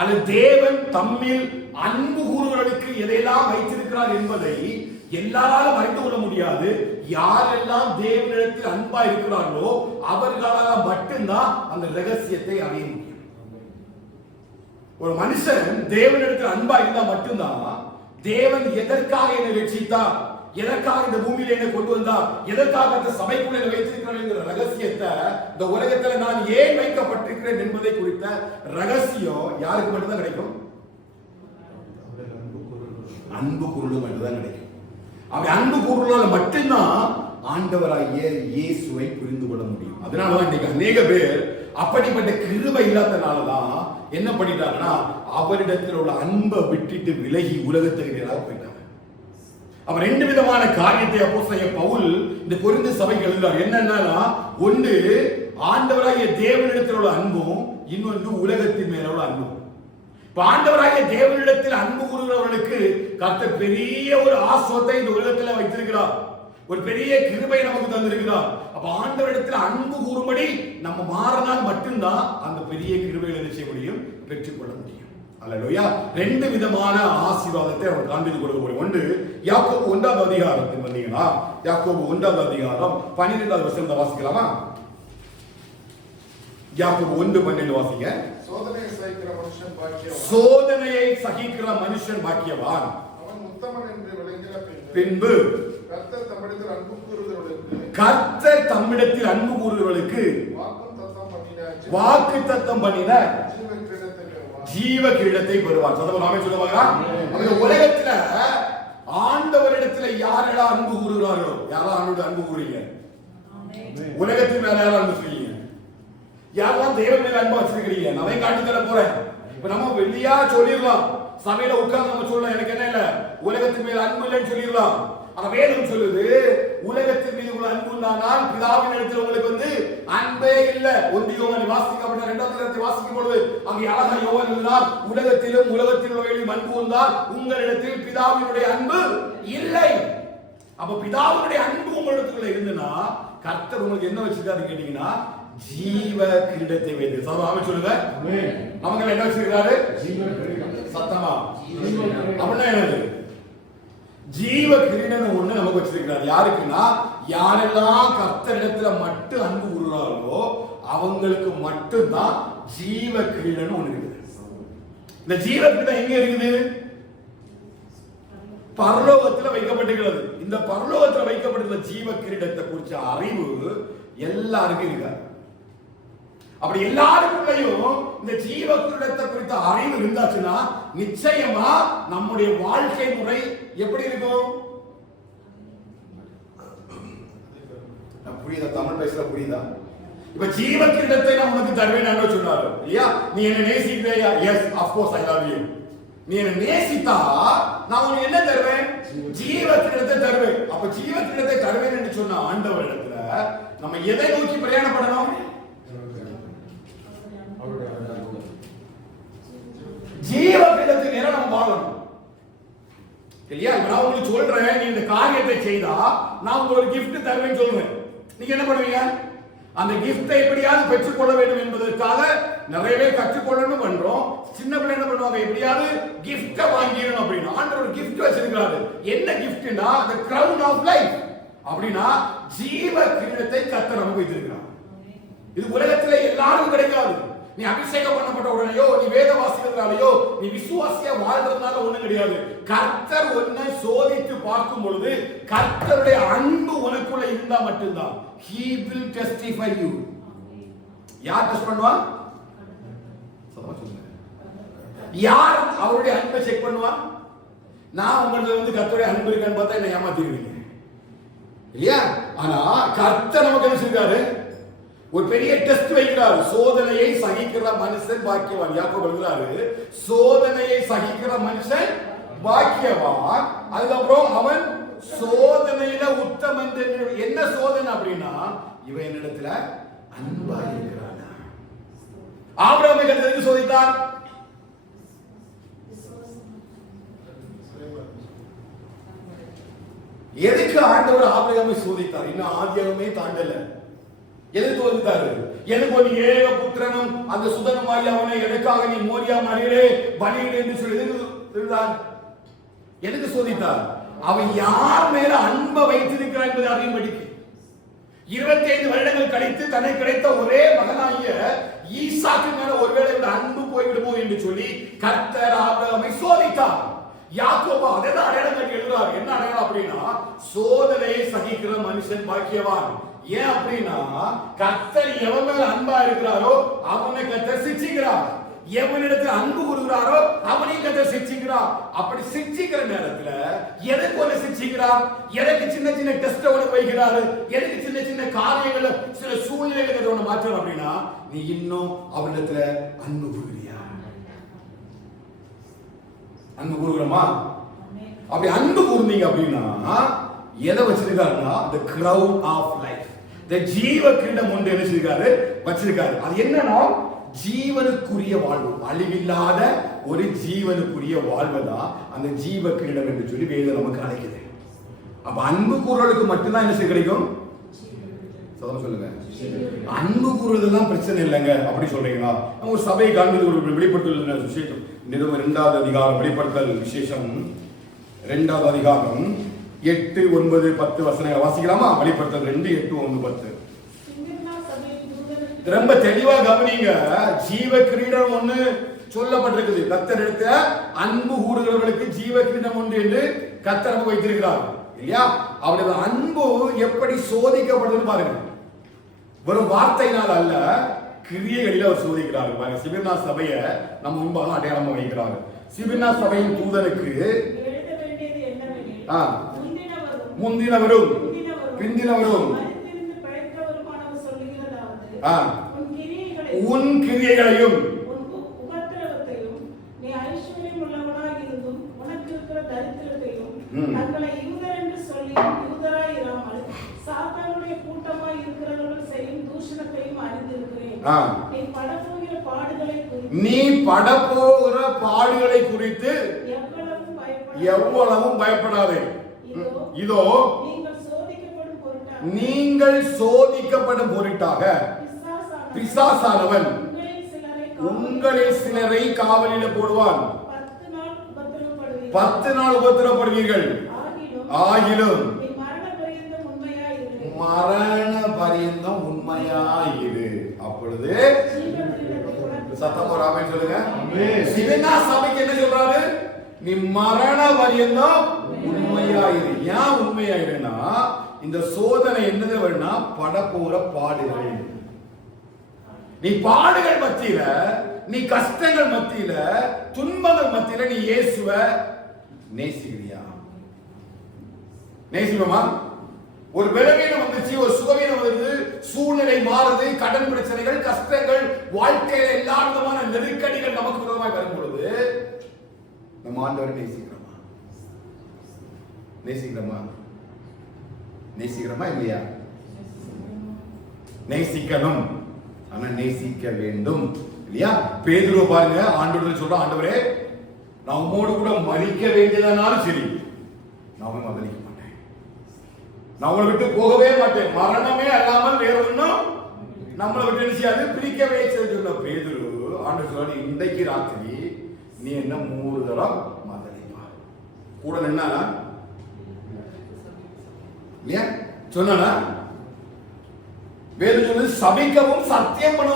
அல்லது தேவன் தம்மில் அன்பு கூறுவர்களுக்கு எதையெல்லாம் வைத்திருக்கிறார் என்பதை எல்லாராலும் அறிந்து கொள்ள முடியாது. யாரெல்லாம் தேவனிடத்தில் அன்பா இருக்கிறார்களோ அவர்களால் மட்டும்தான் அந்த ரகசியத்தை அறிய முடியும். ஒரு மனுஷன் தேவனிடத்தில் அன்பா இருந்தா மட்டும்தான் தேவன் எதற்காக என்னை ரட்சித்தார், எதற்காக இந்த பூமியில என்ன கொண்டு வந்தார், எதற்காக அந்த சபைக்குள்ள வைத்திருக்கிறார் என்கிற ரகசியத்தை, இந்த உலகத்தில் நான் ஏன் வைக்கப்பட்டிருக்கிறேன் என்பதை குறித்த ரகசியம் யாருக்கு மட்டும்தான் கிடைக்கும்? அன்பு கூறும் மட்டும்தான் கிடைக்கும். அப்படி அன்பு கூறுவதால் மட்டும்தான் ஆண்டவராகிய இயேசுவை புரிந்து கொள்ள முடியும். அதனாலதான் இன்னைக்கு அநேக பேர் அப்படிப்பட்ட கிருபை இல்லாதனாலதான் என்ன பண்ணிட்டாங்கன்னா அவரிடத்தில் உள்ள அன்பை விட்டுட்டு விலகி உலகத்துக்கு நேராக போயிட்டாங்க. அவர் ரெண்டு விதமான காரியத்தை அப்போஸ்தலன் பவுல் இந்த கொரிந்து சபைக்கு எழுதுறார். என்னன்னா, ஒன்று ஆண்டவராகிய தேவனிடத்தில் உள்ள அன்பும், இன்னொன்று உலகத்தின் மேல உள்ள அன்பும். ஆண்டவராகிய தேவனிடத்தில் அன்பு கூறுகிறவர்களுக்கு கர்த்தர் பெரிய ஒரு ஆசீர்வாதத்தை இந்த உலகத்தில் வைத்திருக்கிறார். ஒரு பெரிய கிருபை நமக்கு தந்திருக்கிறார். அப்ப ஆண்டவரிடத்தில் அன்பு கூறும்படி நம்ம மாறினால் மட்டும்தான் அந்த பெரிய கிருபைகளை என்ன செய்ய முடியும்? பெற்றுக்கொள்ள முடியும். அல்லேலூயா! ரெண்டு விதமான ஆசீர்வாதத்தை அவர் காண்பித்து கொடுக்க முடியும். ஒன்று யாக்கோபு 1ஆம் அதிகாரத்தில் வந்தீங்கன்னா, யாக்கோபு 1ஆம் அதிகாரம் 12வது வசனத்தை வாசிக்கலாமா? யாக்கோபு 1:12 வாசிங்க. சோதனையை சகிக்கிற மனுஷன் பாக்கியவான். சோதனையை சகிக்கிற மனுஷன் பாக்கியவான். அவன் உத்தமன் என்று விளங்கின பின்பு கர்த்தர் தம்மிடத்தில் அன்பு கூறுகிறவர்களுக்கு வாக்கும் வாக்குத்தத்தம் பண்ணின ஜீவ கிரீடத்தை பெறுவார். நாமே சொல்லுவாங்க. உலகத்துல ஆண்டவரிடத்துல யாரெல்லாம் அன்பு கூறுகிறார்களோ, யாரெல்லாம் ஆண்டவருடைய அன்பு கூறுறீங்க? உலகத்தின் மேல யாரும் அன்பு செய்யுங்க. யாரெல்லாம் தேவன் மேல அன்பு வச்சிருக்கிறீங்க? நான் காட்டி தர போறேன். இப்ப நம்ம வெளியா சொல்லிடலாம், சபையில உட்கார்ந்து நம்ம சொல்லலாம் எனக்கு என்ன இல்ல, உலகத்தின் மேல அன்பு இல்லைன்னு சொல்லிடலாம். ஆனா வேதம் சொல்லுது உலகத்தின் மீது உள்ள அன்பு உண்டானால் பிதாவின் இடத்துல உங்களுக்கு அன்பே இல்ல. 1 யோவான் வாசிக்கப்பட்ட 2ஆம் அதிகாரத்தை வாசிக்கும் பொழுது அங்கே அழகா யோவான் எழுதினார், உலகத்திலும் உலகத்தில் உள்ளவைகளிலும் அன்பு உண்டால் உங்களிடத்தில் பிதாவினுடைய அன்பு இல்லை. அப்ப பிதாவினுடைய அன்பு உங்களிடத்துல இருந்துன்னா கர்த்தர் உங்களுக்கு என்ன வச்சிருக்காரு கேட்டீங்கன்னா ஜீவ கிரீடத்தை வைத்து. சாதாரண சொல்லுங்க அவங்க என்ன வச்சிருக்காரு? சத்தமா அப்படின்னா என்னது? ஜீவ கிரீடம் ஒண்ணு நமக்கு வச்சிருக்கிறார். யாருக்குன்னா யாரெல்லாம் கர்த்தரிடத்துல மட்டும் அன்பு கூறுறாங்களோ அவங்களுக்கு மட்டும்தான் ஜீவ கிரீடம் ஒண்ணு இருக்குது. இந்த ஜீவ கிரீடம் எங்க இருக்குது? பரலோகத்துல வைக்கப்பட்டிருக்கிறது. இந்த பரலோகத்துல வைக்கப்பட்டிருக்கிற ஜீவ கிரீடத்தை குறிச்ச அறிவு எல்லாருக்கும் இருக்காது. அப்படி எல்லாருக்குள்ளயும் இந்த ஜீவ கிரீடத்தை குறித்த அறிவு இருந்தாச்சுன்னா நிச்சயமா நம்முடைய வாழ்க்கை முறை எப்படி இருக்கும்? புரியுதா? தமிழ் பேசுற புரியுதா? இப்ப ஜீவ கிரீடத்தை நான் உனக்கு தருவேன் சொன்னாரு இல்லையா? நீ என்ன நேசிக்கிறியா? Yes, of course I love you. நீ என்ன நேசித்தா நான் உனக்கு என்ன தருவேன்? ஜீவ கிரீடத்தை தருவேன். அப்ப ஜீவ கிரீடத்தை தருவேன் என்று சொன்ன ஆண்டவர் இடத்துல நம்ம எதை நோக்கி பிரயாணப்படணும்? ஜீவ கிரீடத்துக்கு நேரம் நம்ம வாழணும் இல்லையா? நான் உங்களுக்கு சொல்றேன், நீ இந்த காரியத்தை செய்தா நான் உங்களுக்கு கிஃப்ட் தருவேன்னு சொல்றேன். நீங்க என்ன பண்ணுவீங்க? அந்த கிஃப்டை எப்படியாவது பெற்றுக்கொள்ள வேண்டும் என்பதற்காக நிறைய பேர் கற்றுக்கொள்ளணும் பண்றோம். சின்ன பிள்ளை என்ன பண்ணுவாங்க? எப்படியாவது கிஃப்ட வாங்கிடணும் அப்படின்னு. ஆண்டவர் கிஃப்ட் வச்சிருக்காரு. என்ன கிஃப்ட்னா the crown of life. அப்படின்னா ஜீவ கிரீடத்தை கர்த்தர் நமக்கு வைத்திருக்கிறார். இது உலகத்துல எல்லாருக்கும் கிடைக்காது. நீ அபிஷேகம் பண்ணப்பட்ட உடனேயோ, நீ வேத வாசிக்கிறதுனாலயோ, நீ விசுவாசியா வாழ்றதுனால ஒண்ணும் கிடையாது. கர்த்தர் உன்னை சோதித்து பார்க்கும் பொழுது கர்த்தருடைய அன்பு உனக்குள்ள இருந்தா மட்டும்தான் he will testify you. யார் டெஸ்ட் பண்ணுவா? யார் அவருடைய அன்பை செக் பண்ணுவா? நான் உங்களுக்கு கர்த்தருடைய அன்பு இருக்கான்னு பார்த்தா என்ன ஏமாத்திடுவீங்க இல்லையா? ஆனா கர்த்தர் நமக்கு என்ன செய்றாரு? ஒரு பெரிய டெஸ்ட் வைக்கிறார். சோதனையை சகிக்கிற மனுஷன் பாக்கியவான். யாக்கோபு எழுதுறாரு, சோதனையை சகிக்கிற மனுஷன் பாக்கியவான். அதுக்கப்புறம் அவன் சோதனையில உத்தமன். என்ன சோதனை அப்படின்னா இவன் என்னிடத்துல அன்பா இருக்கிறான். ஆபிரகாமை கர்த்தர் எதுக்கு சோதித்தார்? எதுக்கு ஆண்டவர் ஆபிரகாமை சோதித்தார்? இன்னும் ஆதியாகமே தாண்டல. எதுக்கு சோதித்தாரு? எனக்கு ஒரு ஏக புத்திரனும் அந்த சுதனமாய் அவனை எனக்காக நீ மோரியா மலையிலே பலியிடு என்று சொல்லி எதுக்கு சோதித்தார்? அவன் யார் மேல அன்பை வைத்திருக்கிறான் என்பதை அறியும்படிக்கு 25 வருடங்கள் கழித்து தனக்கு கிடைத்த ஒரே மகனாகிய ஈசாக்கு மேல ஒருவேளை அன்பு போய்விடுமோ என்று சொல்லி கர்த்தர் ஆபிரகாமை சோதித்தார். யாக்கோபு அதைதான் அடையாளம் கட்டி எழுதுறார். என்ன அடையாளம் அப்படின்னா சோதனையை சகிக்கிற மனுஷன் பாக்கியவான். ஏன் அப்படின்னா கர்த்தர் எவன் மேல அன்பா இருக்கிறாரோ அவனை கர்த்தர் சிட்சிக்கிறார். எவனிடத்தில் அன்பு கூறுகிறாரோ அவனையும் கர்த்தர் சிட்சிக்கிறார். அப்படி சிட்சிக்கிற நேரத்துல எதுக்கு ஒன்று சிட்சிக்கிறார்? எதுக்கு சின்ன சின்ன டெஸ்ட் ஒன்று வைக்கிறாரு? எதுக்கு சின்ன சின்ன காரியங்களை சில சூழ்நிலைகளை ஒன்று மாற்றணும் அப்படின்னா நீ இன்னும் அவனிடத்துல அன்பு கூறுறியா? அன்பு கூறுகிறோமா? அப்படி அன்பு கூர்ந்தீங்க அப்படின்னா எதை வச்சிருக்காருன்னா the crown of life. the ஜீவ கிரீடம் ஒன்று என்ன செய்றாரு? வச்சிருக்காரு. அது என்னன்னா ஜீவனுக்குரிய வாழ்வு, அழிவில்லாத ஒரு ஜீவனுக்குரிய வாழ்வு தான் அந்த ஜீவ கிரீடம் என்று சொல்லி வேதம் நமக்கு அழைக்குது. அப்ப அன்பு கூறலுக்கு மட்டும்தான் என்ன கிடைக்கும்? சொல்லுங்க. அன்பு கூறுவதெல்லாம் பிரச்சனை இல்லைங்க அப்படி சொல்றீங்களா? நம்ம சபை காண்பது ஒரு வெளிப்படுத்தல் விசேஷம். நிறுவனம் 2வது அதிகாரம் வெளிப்படுத்தல் விசேஷம் 2வது அதிகாரம் 8, 9, 10 வசனங்களை வாசிக்கலாமா? வெளிப்படுத்தல் 2, 8, 9, 10. ரொம்ப தெளிவா கவனிங்க. ஜீவ கிரீடம் ஒன்று சொல்லப்பட்டிருக்குது. கர்த்தர் எடுத்த அன்பு கூறுகிறவர்களுக்கு ஜீவ கிரீடம் ஒன்று என்று கர்த்தர் வைத்திருக்கிறார் இல்லையா? அவருடைய அன்பு எப்படி சோதிக்கப்படுதுன்னு பாருங்க. வெறும் வார்த்தையினால் அல்ல, கிரியைகளில் அவர் சோதிக்கிறார். சிபிர்னா சபையை நம்ம முன்பாக அடையாளமா வைக்கிறார். சிபிர்னா சபையின் தூதனுக்கு முந்தினவரும் பிந்தினவரும் உன் கிரியைகளையும் நீ படப்போகிற பாடுகளை குறித்து எவ்வளவும் பயப்படாதே. இதோ நீங்கள் சோதிக்கப்படும் பொருட்டாக பிசாசானவன் உங்களில் சிலரை காவலில் போடுவான். 10 நாள் உபத்திரப்படுவீர்கள். ஆகிலும் மரண பரியந்தம் உண்மையாயிரு. அப்பொழுது சத்தம் போடாம சொல்லுங்க. சிவனா சபைக்கு என்ன சொல்றாரு? நீ மரண பரியந்தம் உண்மையாயிரு. ஏன் உண்மையாயிருன்னா இந்த சோதனை என்னது வேணா படப்போற பாடுகள். நீ பாடுகள் மத்தியில, நீ கஷ்டங்கள் மத்தியில, துன்பங்கள் மத்தியில நீ இயேசுவ நேசிக்கிறியா? நேசிப்போமா? ஒரு பலவீனம் வந்துச்சு, ஒரு சுகவீனம் வருது, சூழ்நிலை மாறுது, கடன் பிரச்சனைகள், கஷ்டங்கள், வாழ்க்கையில எல்லா விதமான நெருக்கடிகள் நமக்கு விரோதமாக வரும் பொழுது நம்ம ஆண்டவரை நேசிக்கிறோமா? நேசிக்கிறோமா? நேசிக்கிறோமா இல்லையா? நேசிக்கணும், ஆனா நேசிக்க வேண்டும் இல்லையா? பேதுரு பாருங்க, ஆண்டவர் சொல்ற, ஆண்டவரே நான் உம்மோடு கூட மரிக்க வேண்டியதனாலும் சரி, நான் மதலிக்க மாட்டேன், நான் உங்களை விட்டு போகவே மாட்டேன், மரணமே அல்லாமல் வேற ஒன்றும் நம்மளை விட்டு நினைச்சாது பிரிக்கவே சொன்ன பேதுரு ஆண்டவர் சொல்ற, இன்றைக்கு ராத்திரி நீ என்ன 3 தடவை மதலிப்பா. கூட நின்னா ஏன் சொன்னா வேறு சொல்லு, சபிக்கவும் சத்தியம் பண்ண.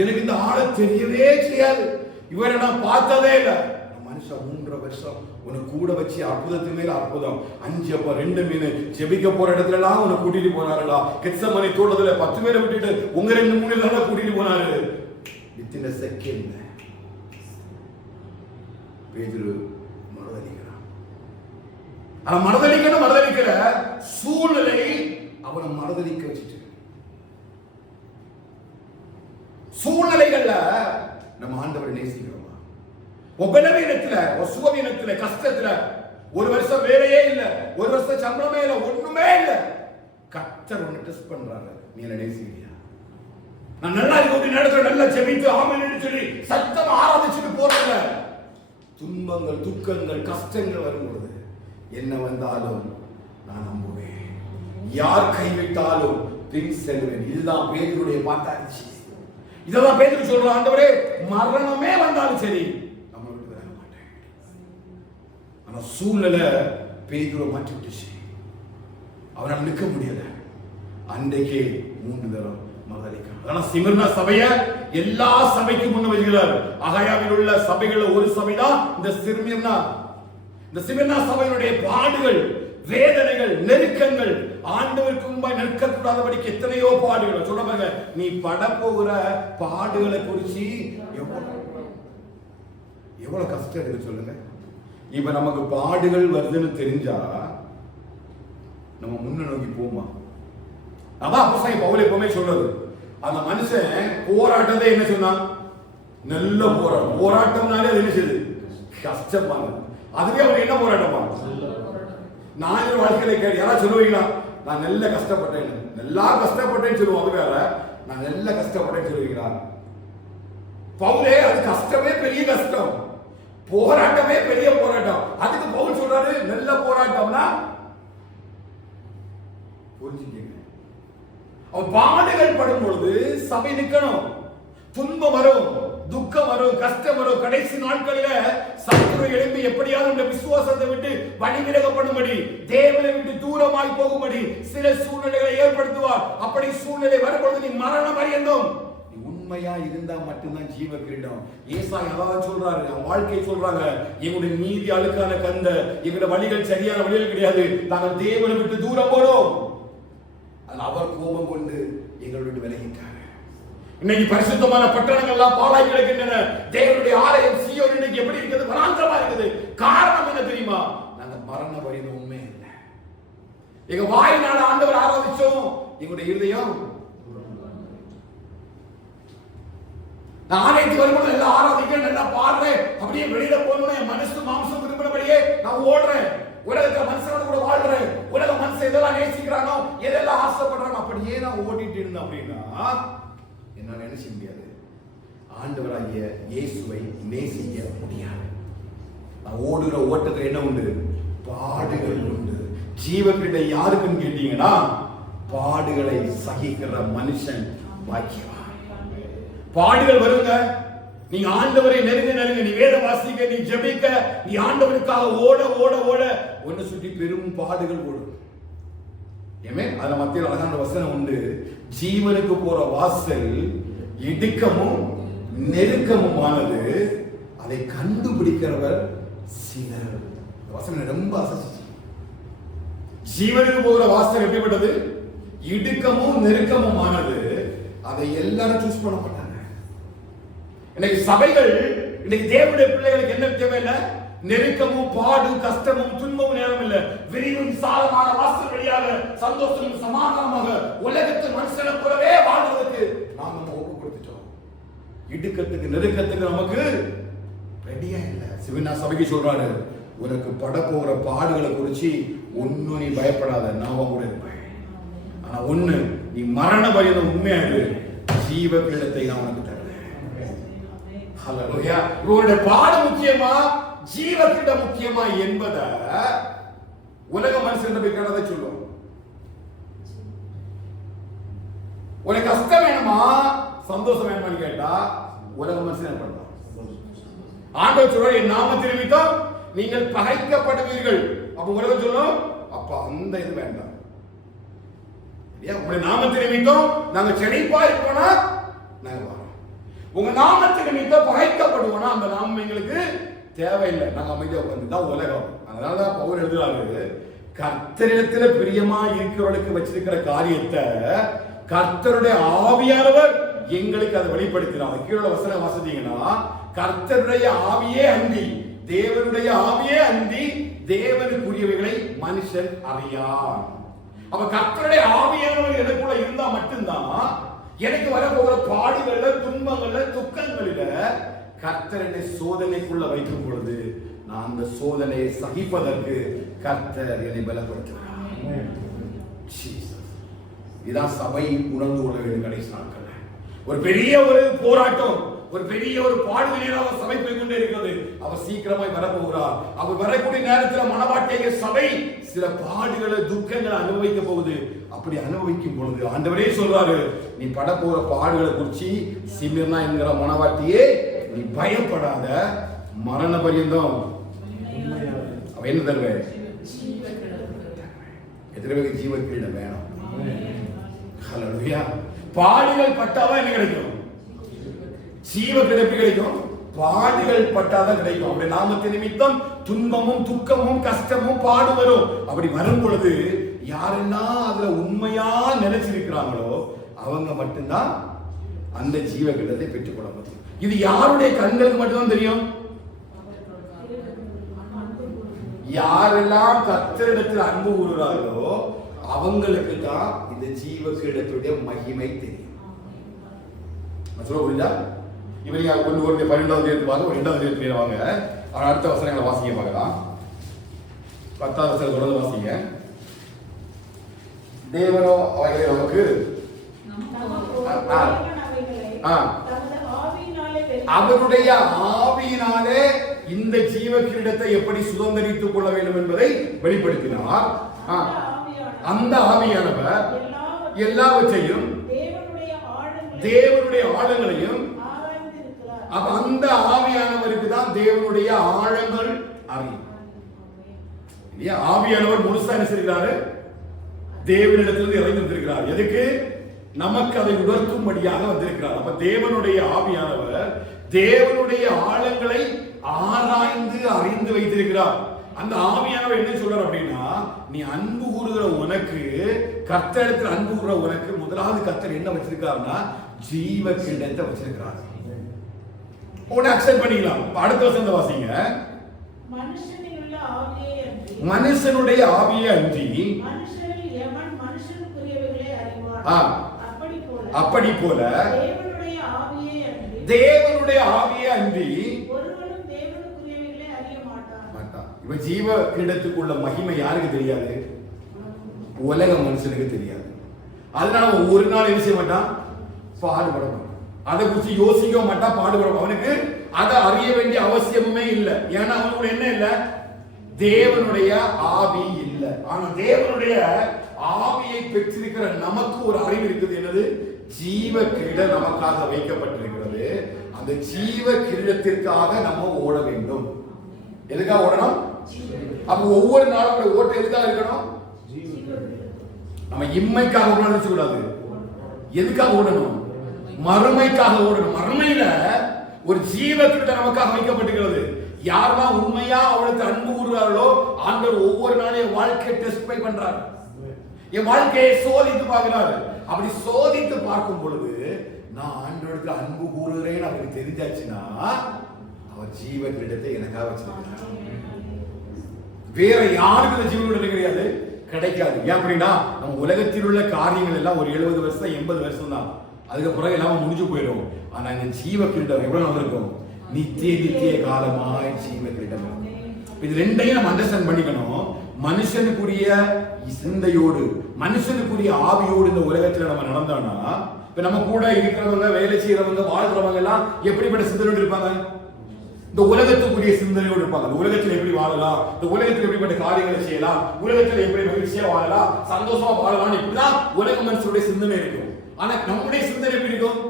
எனக்கு இந்த ஆளை தெரியவே தெரியாது, இவரை நான் பார்த்ததே இல்லை. மனுஷன் 3 வருஷம் உனக்கு கூட வச்சு அற்புதத்து மேல அற்புதம், 5 அப்ப 2 மீன் ஜெபிக்க போற இடத்துல எல்லாம் உன்னை கூட்டிட்டு போனாருடா. கெத்சமனே தோட்டத்துல 10 பேரை விட்டுட்டு உங்க 2-3 தடவை கூட்டிட்டு போனாரு. வித்தின் செகண்ட் பேதுரு மறுதலிக்கிறான். ஆனா மறுதலிக்கிற சூழ்நிலை அவனை மறுதலிக்க வச்சுட்டு, சூழ்நிலைகள்ல நம்ம ஆண்டவரை நேசிக்கிறோமா? பலவீனத்துல, சுகவீனத்துல, கஷ்டத்துல, 1 வருஷம் வேலையே இல்ல, 1 வருஷம் சம்பளமே இல்ல, ஒண்ணுமே இல்ல, கர்த்தர் உன்னை டெஸ்ட் பண்றாரு. நீ என்ன நேசிக்கிறியா? நான் நல்லா இருக்க நேரத்துல நல்லா ஜெபித்து ஆமென்னு சொல்லி சத்தமா ஆராதிச்சுட்டு போறதில்ல. துன்பங்கள், துக்கங்கள், கஷ்டங்கள் வரும்பொழுது என்ன வந்தாலும் நான் நம்புவேன், யார் கைவிட்டாலும் பின் செல்வேன். இதுதான் பேதுருடைய பாட்டாச்சு. இதெல்லாம் பேதுரு சொல்றான், ஆண்டவரே மரணமே வந்தாலும் சரி நம்ம விட்டு வர மாட்டேன். ஆனா சூழ்நிலை பேதுருவை மாற்றி விட்டுச்சு, அவரால் நிற்க முடியல. அன்றைக்கு 3 தடவை மறுதலிக்கிறார். ஆனா சிமிர்னா சபைய எல்லா சபைக்கும் முன்ன வைக்கிறார். அகாயாவில் உள்ள சபைகள் ஒரு சபைதான் இந்த சிமிர்னா. இந்த சிமிர்னா சபையினுடைய பாடுகள், வேதனைகள், நெருக்கங்கள், ஆண்டவருக்கு முன்பாய் நிற்கக்கூடாதபடிக்கு எத்தனையோ பாடுகள். சொல்றாங்க, நீ பட போகிற பாடுகளை குறிச்சு எவ்வளவு கஷ்டம் இருக்கு சொல்லுங்க. இப்ப நமக்கு பாடுகள் வருதுன்னு தெரிஞ்சா நம்ம முன்ன நோக்கி போமா? அதான் அப்போஸ்தலன் பவுல் எப்பவுமே சொல்றது, அந்த மனுஷன் போராட்டத்தை என்ன சொன்னான்? நல்ல போராட்டம். போராட்டம்னாலே அது என்ன செய்யுது? கஷ்டமானது. அதுவே அவர் என்ன போராட்டமா? நான் வாழ்க்கையில கேட்டு யாராவது சொல்லுவீங்களா, நான் நல்ல கஷ்டப்பட்டேன், நல்லா கஷ்டப்பட்டேன்னு சொல்லுவோம், அது வேற. நான் நல்ல கஷ்டப்பட்டேன்னு சொல்லுவீங்களா? பவுலே அது கஷ்டமே பெரிய கஷ்டம், போராட்டமே பெரிய போராட்டம். அதுக்கு பவுல் சொல்றாரு நல்ல போராட்டம்னா புரிஞ்சுக்கங்க. அவன் பாடுகள் படும் பொழுது சபை நிற்கணும். துன்பம் வரும், துக்கம் வரும், கஷ்டம் வரும். கடைசி நாட்களில சத்துரு எழுப்பி எப்படியாவது இந்த விசுவாசத்தை விட்டு வழி விலகப்படும்படி, தேவனை விட்டு தூரமாய் போகும்படி சில சூழ்நிலைகளை ஏற்படுத்துவார். அப்படி சூழ்நிலை வரும்பொழுது நீ மரணம் அறியணும். நீ உண்மையா இருந்தா மட்டும்தான் ஜீவ கிரீடம். ஏசாயா அதான் சொல்றாரு, அவன் வாழ்க்கையை சொல்றாங்க, எங்களுடைய நீதி அழுக்கான கந்த, எங்களுடைய வழிகள் சரியான வழிகள் கிடையாது, நாங்கள் தேவனை விட்டு தூரம் போறோம். அவர் கோபம் கொண்டு எங்களை விட்டு விலகிட்டார். இன்னைக்கு பரிசுத்தமான பட்டணங்கள் எல்லாம் பாழாய் கிடக்கின்றன. தேவனுடைய ஆலயம் சீயோன் இன்னைக்கு எப்படி இருக்குது? வனாந்தரமா இருக்குது. காரணம் என்ன தெரியுமா? நாங்க மரண பரியந்த உண்மை இல்லை. எங்க வாயினால ஆண்டவர் ஆராதிச்சோம், எங்களுடைய இருதயம் நான் ஆலயத்துக்கு வரும்போது எல்லாம் ஆராதிக்கிறேன், எல்லாம் பாடுறேன், அப்படியே வெளியில போகணும், என் மனசு மாம்சம் விரும்பினபடியே நான் ஓடுறேன், உலகத்துல மனுஷனோட கூட வாழ்றேன், உலக மனுஷன் எதெல்லாம் நேசிக்கிறானோ எதெல்லாம் ஆசைப்படுறானோ அப்படியே நான் ஓடிட்டு இருந்தேன் அப்படின்னா என்னால என்ன செய்ய முடியாது? ஆண்டவராகிய இயேசுவை நேசிக்க முடியாது. நான் ஓடுகிற ஓட்டத்தில் என்ன உண்டு? பாடுகள் உண்டு. ஜீவக்கிட்ட யாருக்குன்னு கேட்டீங்கன்னா பாடுகளை சகிக்கிற மனுஷன் பாக்கியவான். பாடுகள் வருங்க. நீங்க ஆண்டவரை நெருங்க, நீ வேத வாசிக்க, நீ ஜெபிக்க, நீ ஆண்டவருக்காக ஓட ஓட ஓட ஒன்னு சுற்றி பெரும் பாடுகள் ஓடும். ஏமே அதுல மத்தியில் அழகான வசனம் உண்டு. ஜீவனுக்கு போற வாசல் இடுக்கமும் நெருக்கமுமானது, அதை கண்டுபிடிக்கிறவர் சிலர். வசனம் ரொம்ப அசைச்சு. ஜீவனுக்கு போகிற வாசல் எப்படிப்பட்டது? இடுக்கமும் நெருக்கமுமானது, அதை எல்லாரும் சூஸ் பண்ண மாட்டாங்க. இன்னைக்கு சபைகள், இன்னைக்கு தேவனுடைய பிள்ளைகளுக்கு என்ன தேவையில்லை? நெருக்கமும் பாடு கஷ்டமும் துன்பமும் நேரம் இல்லை. விரிவும் சாலமான வாசல் வழியாக சந்தோஷமும் சமாதானமாக உலகத்தின் மனுஷனை போலவே வாழ்வதற்கு நாம் நம்ம ஒப்பு கொடுத்துட்டோம். இடுக்கத்துக்கு நெருக்கத்துக்கு நமக்கு ரெடியா இல்லை. சிவனா சபைக்கு சொல்றாரு, உனக்கு பட போகிற பாடுகளை குறிச்சு ஒன்னும் நீ பயப்படாத, நான் கூட இருப்பேன். ஆனா ஒண்ணு, நீ மரண பயந்த உண்மையாக ஜீவ கிரீடத்தை நான் உனக்கு தருவேன். ஹல்லேலூயா. உங்களுடைய பாடு முக்கியமா ஜீவ கிரீடம் முக்கியமா என்பதை உலக மனுஷன் போய் கேட்டதை சொல்லுவோம். உனக்கு கஷ்டம் வேணுமா சந்தோஷம் வேணுமான்னு கேட்டா உலக மனுஷன் என்ன பண்றான்? ஆண்டவர் சொல்றார், என் நாமத்தின் நிமித்தம் நீங்கள் பகைக்கப்படுவீர்கள். அப்ப உலகம் சொல்லும், அப்ப அந்த இது வேண்டாம். உங்களுடைய நாமத்தின் நிமித்தம் நாங்க செழிப்பா இருப்போம்னா நாங்க வரோம். உங்க நாமத்தின் நிமித்தம் பகைக்கப்படுவோம்னா அந்த நாமம் எங்களுக்கு தேவையில்லை, நாங்க அமைதியா உட்கார்ந்துதான் உலகம். அதனாலதான் பவுல் எழுதுறாரு, கர்த்தரிடத்துல பிரியமா இருக்கிறவர்களுக்கு வச்சிருக்கிற காரியத்தை கர்த்தருடைய ஆவியானவர் எங்களுக்கு அதை வெளிப்படுத்தினார். கீழே வசனம் வாசித்தீங்கன்னா, கர்த்தருடைய ஆவியே அந்தி, தேவனுடைய ஆவியே அந்தி, தேவனுக்குரியவைகளை மனுஷன் அறியான். அப்ப கர்த்தருடைய ஆவியானவர் எனக்குள்ள இருந்தா மட்டும்தான் எனக்கு வரப்போகிற பாடுகள்ல துன்பங்கள்ல துக்கங்களில கர்த்தருடைய சோதனைக்குள்ள வைக்கும் பொழுது நான் அந்த சோதனையை சகிப்பதற்கு கர்த்தர் என்னை பலப்படுத்துகிறார். இதான் சபை உணர்ந்து கொள்ள வேண்டும். கடைசி நாட்கள் ஒரு பெரிய ஒரு போராட்டம், ஒரு பெரிய ஒரு பாடுதலாக சபை போய் கொண்டே இருக்கிறது. அவர் சீக்கிரமாய் வரப்போகிறார். அவர் வரக்கூடிய நேரத்தில் மனவாட்டிய சபை சில பாடுகளை துக்கங்களை அனுபவிக்க போகுது. அப்படி அனுபவிக்கும் பொழுது ஆண்டவரே சொல்றாரு, நீ பட போற பாடுகளை குறிச்சி சிமிர்னா என்கிற மனவாட்டியே நீ பயப்படாத, மரண பரியந்தம் அவ என்ன தருவேன்? எத்தனை ஜீவ கிரீடம் வேணும்? ஹல்லேலூயா. பாடுகள் பட்டாதான் என்ன கிடைக்கும்? ஜீவ கிரீடம் கிடைக்கும். பாடுகள் பட்டாதான் கிடைக்கும். அப்படி நாமத்தின் நிமித்தம் துன்பமும் துக்கமும் கஷ்டமும் பாடு வரும். அப்படி வரும் பொழுது யாரெல்லாம் அதுல உண்மையா நினைச்சிருக்கிறாங்களோ அவங்க மட்டும்தான் அந்த ஜீவ கிரீடத்தை பெற்றுக்கொள்ள முடியும். இது யாருடைய கண்களுக்கு மட்டும்தான் தெரியும்? யாரெல்லாம் கர்த்தரிடத்தில் அன்பு கூறுகிறார்களோ அவங்களுக்கு தான் இந்த ஜீவ கிரீடத்துடைய மகிமை தெரியும். சொல்ல புரியுதா? இவங்க கொண்டு ஒரு 12வது வாங்க, 2வது தேதி வாங்க. அடுத்த வசனங்களை வாசிக்க பார்க்கலாம். 10வது வசனம் தொடர்ந்து வாசிங்க. தேவனோ அவைகளை நமக்கு அவருடைய ஆவியினாலே இந்த ஜீவ கிரீடத்தை எப்படி சுதந்திரித்துக் கொள்ள வேண்டும் என்பதை வெளிப்படுத்தினார். அந்த ஆவியானவர் எல்லாவற்றையும் தேவனுடைய ஆழங்களையும், அந்த ஆவியானவருக்கு தான் தேவனுடைய ஆழங்கள் அறியும். ஆவியானவர் முழுசா என்ன செய்கிறாரு? தேவனிடத்திலிருந்து இறங்கி வந்திருக்கிறார். எதுக்கு? நமக்கு அதை உணர்த்தும்படியாக வந்திருக்கிறார். அப்ப தேவனுடைய ஆவியானவர் தேவனுடைய ஆழங்களை ஆராய்ந்து அறிந்து வைத்திருக்கிறார். அந்த ஆவியானவர் என்ன சொல்றார் அப்படின்னா, நீ அன்பு கூறுகிற உனக்கு, கர்த்தரிடத்தில் அன்பு கூறுகிற உனக்கு முதலாவது கர்த்தர் என்ன வச்சிருக்காருன்னா ஜீவ கிரீடத்தை வச்சிருக்கிறார். உடனே அக்செப்ட் பண்ணிக்கலாம். அடுத்த வசனத்தை வாசிங்க. மனுஷனுடைய ஆவியே அன்றி அப்படி போல தேவனுடைய ஆவியே அன்றி மாட்டான். இவன் ஜீவ கிரீடத்துக்குள்ள மகிமை யாருக்கு தெரியாது? உலக மனுஷனுக்கு தெரியாது. அதனால அவன் ஒரு நாள் என்ன செய்ய மாட்டான்? பாடுபட மாட்டான். அதை குறித்து யோசிக்க மாட்டான், பாடுபட. அவனுக்கு அதை அறிய வேண்டிய அவசியமுமே இல்லை. ஏன்னா அவனுக்கு என்ன இல்லை? தேவனுடைய ஆவி இல்லை. ஆனா தேவனுடைய ஆவியை பெற்றிருக்கிற நமக்கு ஒரு அறிவு இருக்குது. என்னது? ஜீவ கிரீடம் நமக்காக வைக்கப்பட்டிருக்கிறது. அந்த ஜீவ கிரீடத்திற்காக நம்ம ஓட வேண்டும். எதுக்காக ஓடணும்? அப்ப ஒவ்வொரு நாளும் ஓட்ட எதுக்காக இருக்கணும்? நம்ம இம்மைக்காக ஓடணும் கூடாது. எதுக்காக ஓடணும்? மறுமைக்காக ஓடணும். மறுமையில ஒரு ஜீவ கிரீடம் நமக்காக வைக்கப்பட்டிருக்கிறது. யாரெல்லாம் உண்மையா அவளுக்கு அன்பு கூறுகிறார்களோ ஆண்டவர் ஒவ்வொரு நாளும் என் வாழ்க்கையை டெஸ்ட் பண்றாரு, என் வாழ்க்கையை சோதித்து பார்க்கிறாரு. அப்படி சோதித்து பார்க்கும் பொழுது நான் ஆண்டவருக்கு அன்பு கூறுகிறேன் அவருக்கு தெரிஞ்சாச்சுன்னா அவர் ஜீவ கிரீடத்தை எனக்காக வச்சிருக்கிறார். வேற யாருக்கு ஜீவ கிரீடம் கிடையாது, கிடைக்காது. ஏன் அப்படின்னா நம்ம உலகத்தில் உள்ள காரியங்கள் எல்லாம் ஒரு 70 வருஷம் 80 வருஷம் தான், அதுக்கப்புறம் எல்லாம் முடிஞ்சு போயிடும். ஆனா இந்த ஜீவ கிரீடம் எவ்வளவு நாள் இருக்கும்? நித்திய காலமாய் ஜீவ கிரீடம். இது ரெண்டையும் நம்ம அண்டர்ஸ்டாண்ட் பண்ணிக்கணும். மனுஷனுக்குரிய சிந்தையோடு மனுஷனுக்குரிய ஆவியோடு இந்த உலகத்துல நம்ம நடந்தோம்னா, இப்ப நம்ம கூட இருக்கிறவங்க, வேலை செய்யறவங்க, வாழ்றவங்க எல்லாம் எப்படிப்பட்ட சிந்தனையோடு இருப்பாங்க? இந்த உலகத்துக்குரிய சிந்தனையோடு இருப்பாங்க. இந்த உலகத்துல எப்படி வாழலாம், இந்த உலகத்துல எப்படிப்பட்ட காரியங்களை செய்யலாம், உலகத்துல எப்படி மகிழ்ச்சியா வாழலாம், சந்தோஷமா வாழலாம், இப்படிதான் உலக மனுஷனுடைய சிந்தனை இருக்கும். ஆனா நம்முடைய சிந்தனை எப்படி இருக்கும்?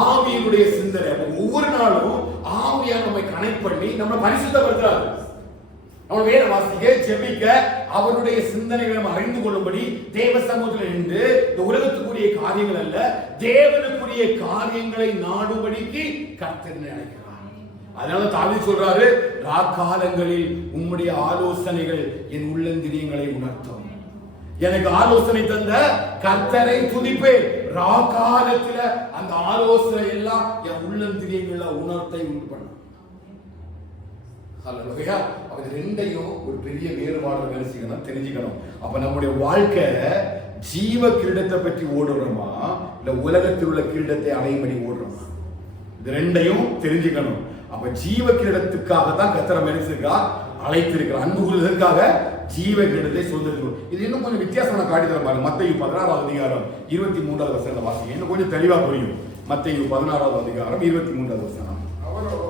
ஆவியினுடைய சிந்தனை. ஒவ்வொரு நாளும் ஆவியா நம்மை கனெக்ட் பண்ணி நம்ம பரிசுத்தப்படுத்துறாரு. நம்ம வேத வாசிக்க, ஜெபிக்க, அவருடைய சிந்தனைகளை நம்ம அறிந்து கொள்ளும்படி தேவ சமூகத்தில் நின்று இந்த உலகத்துக்குரிய காரியங்கள் அல்ல, தேவனுக்குரிய காரியங்களை நாடும்படிக்கு கர்த்தர் அழைக்கிறார். அதனால தாவீது சொல்றாரு, ராக்காலங்களில் உம்முடைய ஆலோசனைகள் என் உள்ளந்திரியங்களை உணர்த்தும். எனக்கு ஆலோசனை தந்த கர்த்தரை துதிப்பேன். ராக்காலத்துல அந்த ஆலோசனை எல்லாம் என் உள்ளந்திரியங்கள உணர்த்தை உண்டு பண்ணும். ஹல்லேலூயா. அது ரெண்டையும் ஒரு பெரிய வேறுபாடு வேலைசிக்கணும், தெரிஞ்சுக்கணும். அப்ப நம்முடைய வாழ்க்கை ஜீவ கிரீடத்தை பற்றி ஓடுறோமா இல்ல உலகத்தில் உள்ள கிரீடத்தை அடையும்படி ஓடுறோமா? இது ரெண்டையும் தெரிஞ்சுக்கணும். அப்ப ஜீவ கிரீடத்துக்காக தான் கர்த்தர் மனுஷனுக்கா அழைத்திருக்கிறார். அன்பு கூறுவதற்காக ஜீவ கிரீடத்தை சுதந்திரிக்கணும். இது இன்னும் கொஞ்சம் வித்தியாசமான காரியத்தை பாருங்க. மத்தேயு 16வது அதிகாரம் 23வது வசனத்தை வாசிங்க. இன்னும் கொஞ்சம் தெளிவா புரியும். மத்தேயு 16வது அதிகாரம் 23வது வசனம். அவரோ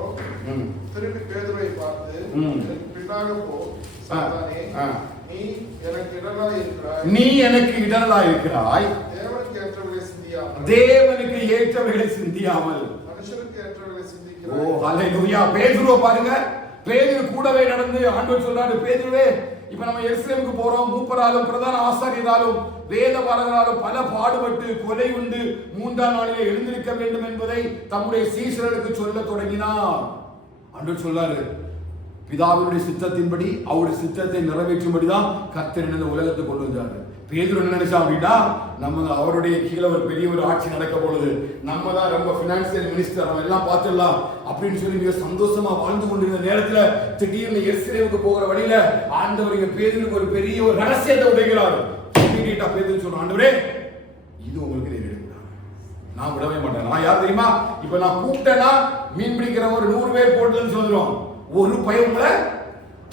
திரும்பி பேதுருவை பார்த்து, பின்னாக போ சாத்தானே, நீ எனக்கு இடரலாய் இருக்கிறாய், நீ எனக்கு இடரலாய் இருக்கிறாய், தேவனுக்கு ஏற்றவைகளை சிந்தியாமல், தேவனுக்கு ஏற்றவைகளை சிந்தியாமல் மனுஷனுக்கு ஏற்றவைகளை சிந்திக்கிறாய். ஓ ஹல்லேலூயா. பேதுருவை பாருங்க. பேதுரு கூடவே நடந்து ஆண்டவர் சொல்றாரு, பேதுருவே, இப்ப நம்ம எருசலேமுக்கு போறோம். மூப்பராலும் பிரதான ஆசாரியராலும் வேதபாரகராலும் பல பாடுபட்டு கொலை உண்டு 3ஆம் நாளிலே எழுந்திருக்க வேண்டும் என்பதை தம்முடைய சீஷர்களுக்கு சொல்ல தொடங்கினார். ஆண்டவர் சொல்றாரு, பிதாவினுடைய சித்தத்தின்படி அவருடைய சித்தத்தை நிறைவேற்றும்படிதான் கர்த்தர் இந்த உலகத்தை கொண்டு வந்தாரு. பேதுரு என்ன நினைச்சா அப்படின்னா, நம்ம அவருடைய கீழே ஒரு பெரிய ஒரு ஆட்சி நடக்க பொழுது நம்ம தான் ரொம்ப பினான்சியல் மினிஸ்டர், நம்ம எல்லாம் பார்த்துடலாம் அப்படின்னு சொல்லி மிக சந்தோஷமா வாழ்ந்து கொண்டிருந்த நேரத்துல திடீர்னு எருசலேமுக்கு போகிற வழியில ஆண்டவர் பேதுருக்கு ஒரு பெரிய ஒரு ரகசியத்தை உடைக்கிறார். இமீடியட்டா பேதுரு சொல்றான், ஆண்டவரே இது உங்களுக்கு நேரிடுகிறார், நான் விடவே மாட்டேன். நான் யார் தெரியுமா? இப்ப நான் கூப்பிட்டேன்னா மீன் பிடிக்கிற ஒரு 100 பேர் போட்டுன்னு சொல்லுவோம், ஒரு பையன்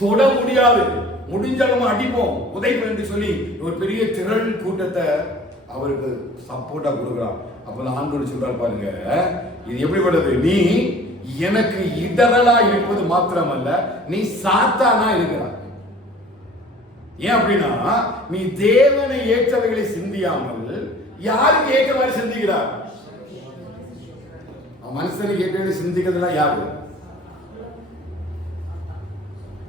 தொட முடியாது, முடிஞ்சாலும் அடிப்போம் உதைப்போம் என்று சொல்லி ஒரு பெரிய திரள் கூட்டத்தை அவருக்கு சப்போர்ட்டா கொடுக்கிறான். அப்ப ஆண்டவர் சொல்றாரு பாருங்க, இது எப்படிப்பட்டது? நீ எனக்கு இடரலா இருப்பது மாத்திரமல்ல, நீ சாத்தானா இருக்கிறாய். ஏன் அப்படின்னா, நீ தேவனை ஏற்றவைகளை சிந்தியாமல் யாருக்கு ஏற்ற மாதிரி சிந்திக்கிறார்? மனுஷனுக்கு ஏற்றவைகளை சிந்திக்கிறதுனா யாரு?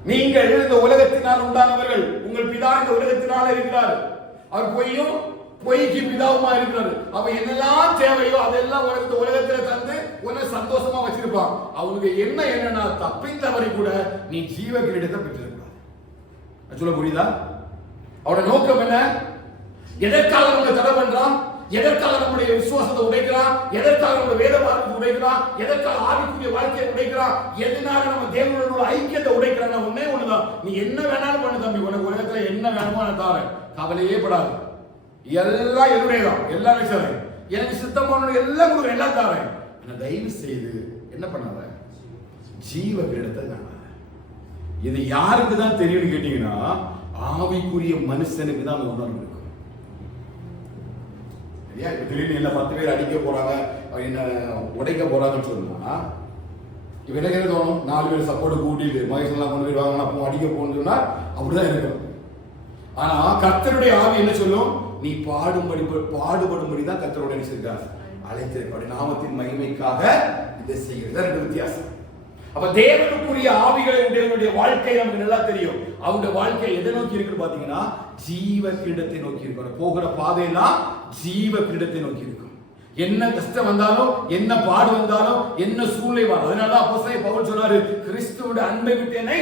நீங்கள் இந்த உலகத்தினால் உண்டானவர்கள். உங்கள் பிதா இந்த உலகத்தினால இருக்கிறார். அவர் பொய்க்கு பிதாவுமா இருக்கிறார். அப்ப என்னெல்லாம் தேவையோ அதெல்லாம் இந்த உலகத்துல தந்து உன்னை சந்தோஷமா வச்சிருப்பான். அவனுக்கு என்னன்னா தப்பித்தவரை கூட நீ ஜீவ கிரீடத்தை பெற்றிருக்க. சொல்ல புரியுதா? அவருடைய நோக்கம் என்ன? எதற்காக நம்மளை தடை பண்றான்? எதற்காக நம்முடைய விசுவாசத்தை உடைக்கிறான்? எதற்காக நம்முடைய வேத வார்த்தையை உடைக்கிறான்? எதற்காக ஆவிக்குரிய வாழ்க்கையை உடைக்கிறான்? எதனால நம்ம தேவனோட ஐக்கியத்தை உடைக்கிறான்? ஒண்ணே ஒண்ணுதான், நீ என்ன வேணாலும் பண்ணு தம்பி, உனக்கு உலகத்துல என்ன வேணுமோ நான் தாரேன், கவலையே படாது, எல்லாம் என்னுடையதான், எல்லாமே சரி, எனக்கு சித்தமான எல்லாம் கொடுக்குறேன், எல்லாம் தாரேன். ஆனா தயவு செய்து என்ன பண்ணாத, ஜீவ கிரீடத்தை தாங்க. இது யாருக்கு தான் தெரியும்னு கேட்டீங்கன்னா, ஆவிக்குரிய மனுஷனுக்கு தான் அந்த உணர்வு இருக்கும். திடீர்னு என்ன 10 பேர் அடிக்க போறாங்க, என்ன உடைக்க போறாங்கன்னு சொன்னா, இப்ப என்ன தோணும், 4 பேர் சப்போர்ட் கூட்டிட்டு மகேஷ்லாம் கொண்டு போய் வாங்கினா அப்போ அடிக்க போகணும்னு சொன்னா அப்படிதான் இருக்கும். ஆனா கர்த்தருடைய ஆவி என்ன சொல்லும், நீ பாடுபடும்படி தான் கர்த்தரோட நினைச்சிருக்காரு, அழைத்திருப்பாரு, நாமத்தின் மகிமைக்காக இதை செய்யறது. ரெண்டு வித்தியாசம். அப்ப தேவனுக்குரிய ஆவிகளை உடையவனுடைய வாழ்க்கை நமக்கு நல்லா தெரியும். அவருடைய வாழ்க்கை எதை நோக்கி இருக்கு பாத்தீங்கன்னா, ஜீவ கிரீடத்தை நோக்கி இருக்கும். போகிற பாதையெல்லாம் ஜீவ கிரீடத்தை நோக்கி இருக்கும். என்ன கஷ்டம் வந்தாலும், என்ன பாடு வந்தாலும், என்ன சூழ்நிலை வரும், அதனால அப்போஸ்தலன் பவுல் சொன்னாரு, கிறிஸ்துவோட அன்பை விட்டு என்னை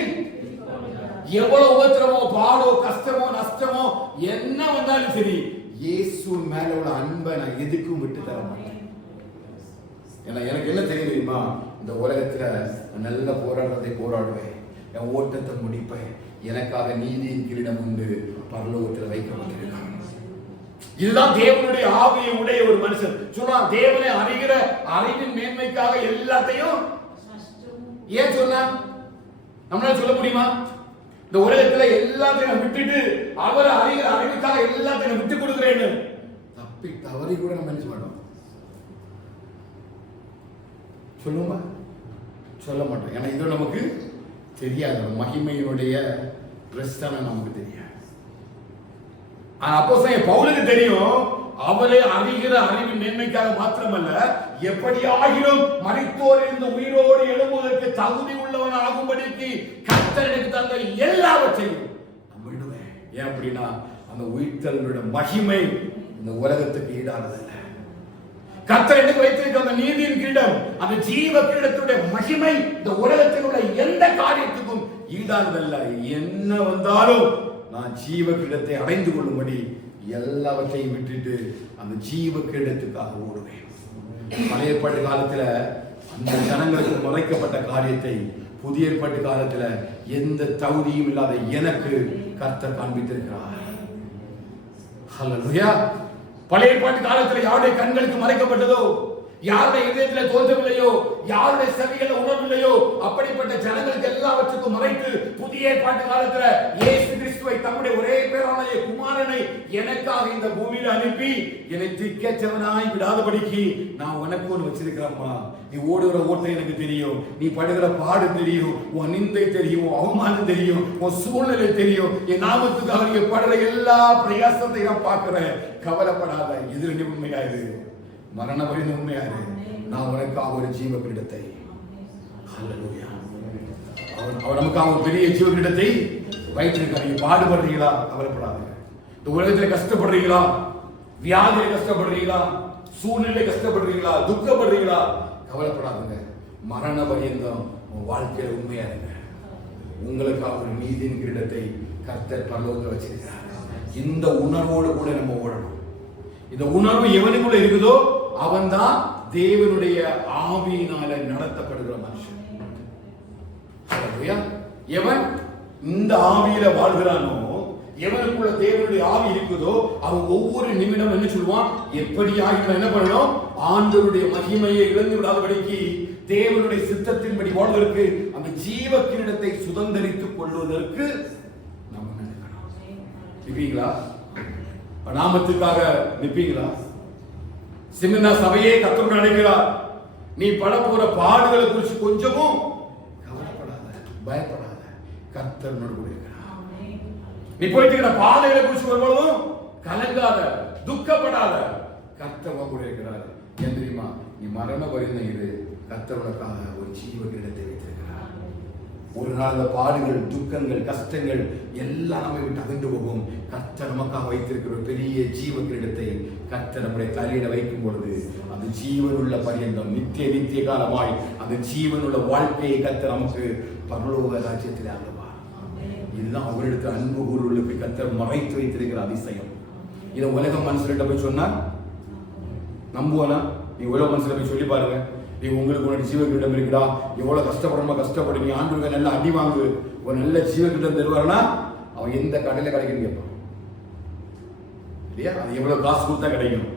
எவ்வளவு உபத்திரமோ பாடோ கஷ்டமோ நஷ்டமோ என்ன வந்தாலும் சரி, இயேசு மேல உள்ள அன்பை நான் எதுக்கும் விட்டு தர மாட்டேன். ஏன்னா எனக்கு என்ன தெரியும் தெரியுமா, இந்த உலகத்துல நல்ல போராட்டத்தை போராடுவேன், என் ஓட்டத்தை முடிப்பேன், எனக்காக நீதியின் கிரீடம் உண்டு பரலோகத்தில் வைக்கப்பட்டிருக்காங்க. இதுதான் தேவனுடைய ஆவியை உடைய ஒரு மனுஷன் சொன்னா. தேவனை அறிகிற அறிவின் மேன்மைக்காக எல்லாத்தையும் ஏன் சொன்னா, நம்மளால சொல்ல முடியுமா? இந்த உலகத்துல எல்லாத்தையும் விட்டுட்டு அவரை அறிகிற அறிவுக்காக எல்லாத்தையும் விட்டு கொடுக்கிறேன்னு தப்பி தவறி கூட நம்ம என்ன மாட்டோம், சொல்லுமா? சொல்ல மாட்டோம். ஏன்னா இது நமக்கு தெரியாது, மகிமையினுடைய பிரஸ்தானம் நமக்கு தெரியாது. அப்போஸ்தலன் பவுலுக்கு தெரியும், அவரை அறிகிற அறிவின் மேன்மைக்காக மாத்திரமல்ல, எப்படியாகிலும் மரித்தோரிலிருந்து உயிரோடு எழும்புவதற்கு தகுதி உள்ளவன் ஆகும்படிக்கு கர்த்தர் எனக்கு தந்த எல்லாவற்றையும் விடுவேன். ஏன் அப்படின்னா, அந்த உயிர்த்தலுடைய மகிமை இந்த உலகத்துக்கு ஈடானதல்ல. கர்த்தர் எனக்கு வைத்திருக்க அந்த நீதியின் கிரீடம், அந்த ஜீவ கிரீடத்துடைய மகிமை இந்த உலகத்தில் உள்ள எந்த காரியத்துக்கும் ஈடானதல்ல. என்ன வந்தாலும் நான் ஜீவ கிரீடத்தை அடைந்து கொள்ளும்படி எல்லாவற்றையும் விட்டுட்டு அந்த ஜீவ கிரீடத்துக்காக ஓடுவேன். பழைய ஏற்பாட்டு காலத்துல அந்த ஜனங்களுக்கு மறைக்கப்பட்ட காரியத்தை புதிய ஏற்பாட்டு காலத்துல எந்த தகுதியும் இல்லாத எனக்கு கர்த்தர் காண்பித்திருக்கிறார். ஹல்லேலூயா. பழைய ஏற்பாட்டு காலத்துல யாருடைய கண்களுக்கு மறைக்கப்பட்டதோ, யாருடைய இதயத்துல தோன்றவில்லையோ, யாருடைய செவிகளை உணரவில்லையோ, அப்படிப்பட்ட ஜனங்களுக்கு எல்லாவற்றுக்கும் மறைத்து புதிய ஏற்பாட்டு காலத்துல இயேசு கிறிஸ்துவை தம்முடைய ஒரே பேரான குமாரனை எனக்காக இந்த பூமியில அனுப்பி என்னை திக்கற்றவனாய் விடாதபடிக்கு நான் உனக்கு ஒன்று வச்சிருக்கிறேன்ப்பா. நீ ஓடுகிற ஓட்டை எனக்கு தெரியும், நீ படுகிற பாடு தெரியும், உன் நிந்தை தெரியும், உன் அவமானம் தெரியும், உன் சூழ்நிலை தெரியும், என் நாமத்துக்காக நீங்க படுற எல்லா பிரயாசத்தை நான் பார்க்கிறேன், கவலைப்படாத. இது உண்மையாது, மரண வரைந்த உண்மையாது. நான் உனக்காக ஒரு ஜீவ கிரீடத்தை, ஹல்லேலூயா, அவர் நமக்காக ஒரு பெரிய ஜீவ கிரீடத்தை வைத்திருக்கார். நீங்க பாடுபடுறீங்களா? கவலைப்படாதீங்க. இந்த உலகத்தில் கஷ்டப்படுறீங்களா? வியாதியில கஷ்டப்படுறீங்களா? சூழ்நிலை கஷ்டப்படுறீங்களா? துக்கப்படுறீங்களா? கவலைப்படாதுங்க. மரண பரியந்தம் உன் வாழ்க்கையில உண்மையா இருங்க. உங்களுக்காக ஒரு நீதியின் கிரீடத்தை கர்த்தர் பரலோகத்தில் வச்சிருக்கிறார். இந்த உணர்வோடு கூட நம்ம ஓடணும். இந்த உணர்வு எவனுக்குள்ள இருக்குதோ அவன் தான் தேவனுடைய ஆவியினால நடத்தப்படுகிற மனுஷன். எவன் இந்த ஆவியில வாழ்கிறானோ, எவனுக்குள்ள தேவனுடைய ஆவி இருக்குதோ, அவன் ஒவ்வொரு நிமிடம் என்ன சொல்லுவான், எப்படி ஆகினா என்ன பண்ணணும், ஆண்டவருடைய மகிமையை இழந்து விடாதபடிக்கு தேவனுடைய சித்தத்தின்படி வாழ்வதற்கு அந்த ஜீவ கிரீடத்தை சுதந்திரித்துக் கொள்வதற்கு நம்ம நினைக்கணும். நிப்பீங்களா? நாமத்துக்காக நிப்பீங்களா? சின்ன சபையே கர்த்தர் அழைக்கிறார். நீ பட போற பாடுகளை குறித்து கொஞ்சமும் கவலைப்படாத, பயப்படாத. கர்த்தர் கூட இருக்கிறார். நீ போயிட்டு பாதைகளை குறித்து வரும்போதும் கலங்காத, துக்கப்படாத. கர்த்தர் கூட இருக்கிறார். ஏன் தெரியுமா? நீ மரண பரியந்தம் இரு, கர்த்தருக்காக ஒரு ஜீவ கிரீடத்தை வைத்திருக்கிறார். ஒரு நாள் அந்த பாடுகள், துக்கங்கள், கஷ்டங்கள் எல்லாம் நம்மை விட்டு அகன்று போகும். கர்த்தர் நமக்காக வைத்திருக்கிற ஒரு பெரிய ஜீவ கிரீடத்தை கர்த்தர் நம்முடைய தலையில வைக்கும் பொழுது அந்த ஜீவனுள்ள பரியந்தம் நித்திய காலமாய் அந்த ஜீவனுள்ள வாழ்க்கையை கர்த்தர் நமக்கு பரலோக ராஜ்யத்தில் ஆகுவார். இதுதான் அவரிடத்தில் அன்பு கூறுவர்களுக்கு கர்த்தர் மறைத்து வைத்திருக்கிற அதிசயம். இதை உலக மனுஷர்கிட்ட போய் சொன்னா நம்புவானா? நீ உலக மனுஷரை போய் சொல்லி பாருங்க, நீ உங்களுக்கு ஒரு ஜீவகிரீடம் இருக்குடா, எவ்வளவு கஷ்டப்படணுமா கஷ்டப்படு, நீ ஆண்டு நல்ல அடி வாங்கு, ஒரு நல்ல ஜீவகிரீடம் தருவாருன்னா அவன் எந்த கடையில கிடைக்குன்னு கேட்பான் இல்லையா? அது எவ்வளவு காசு கொடுத்தா கிடைக்கும்,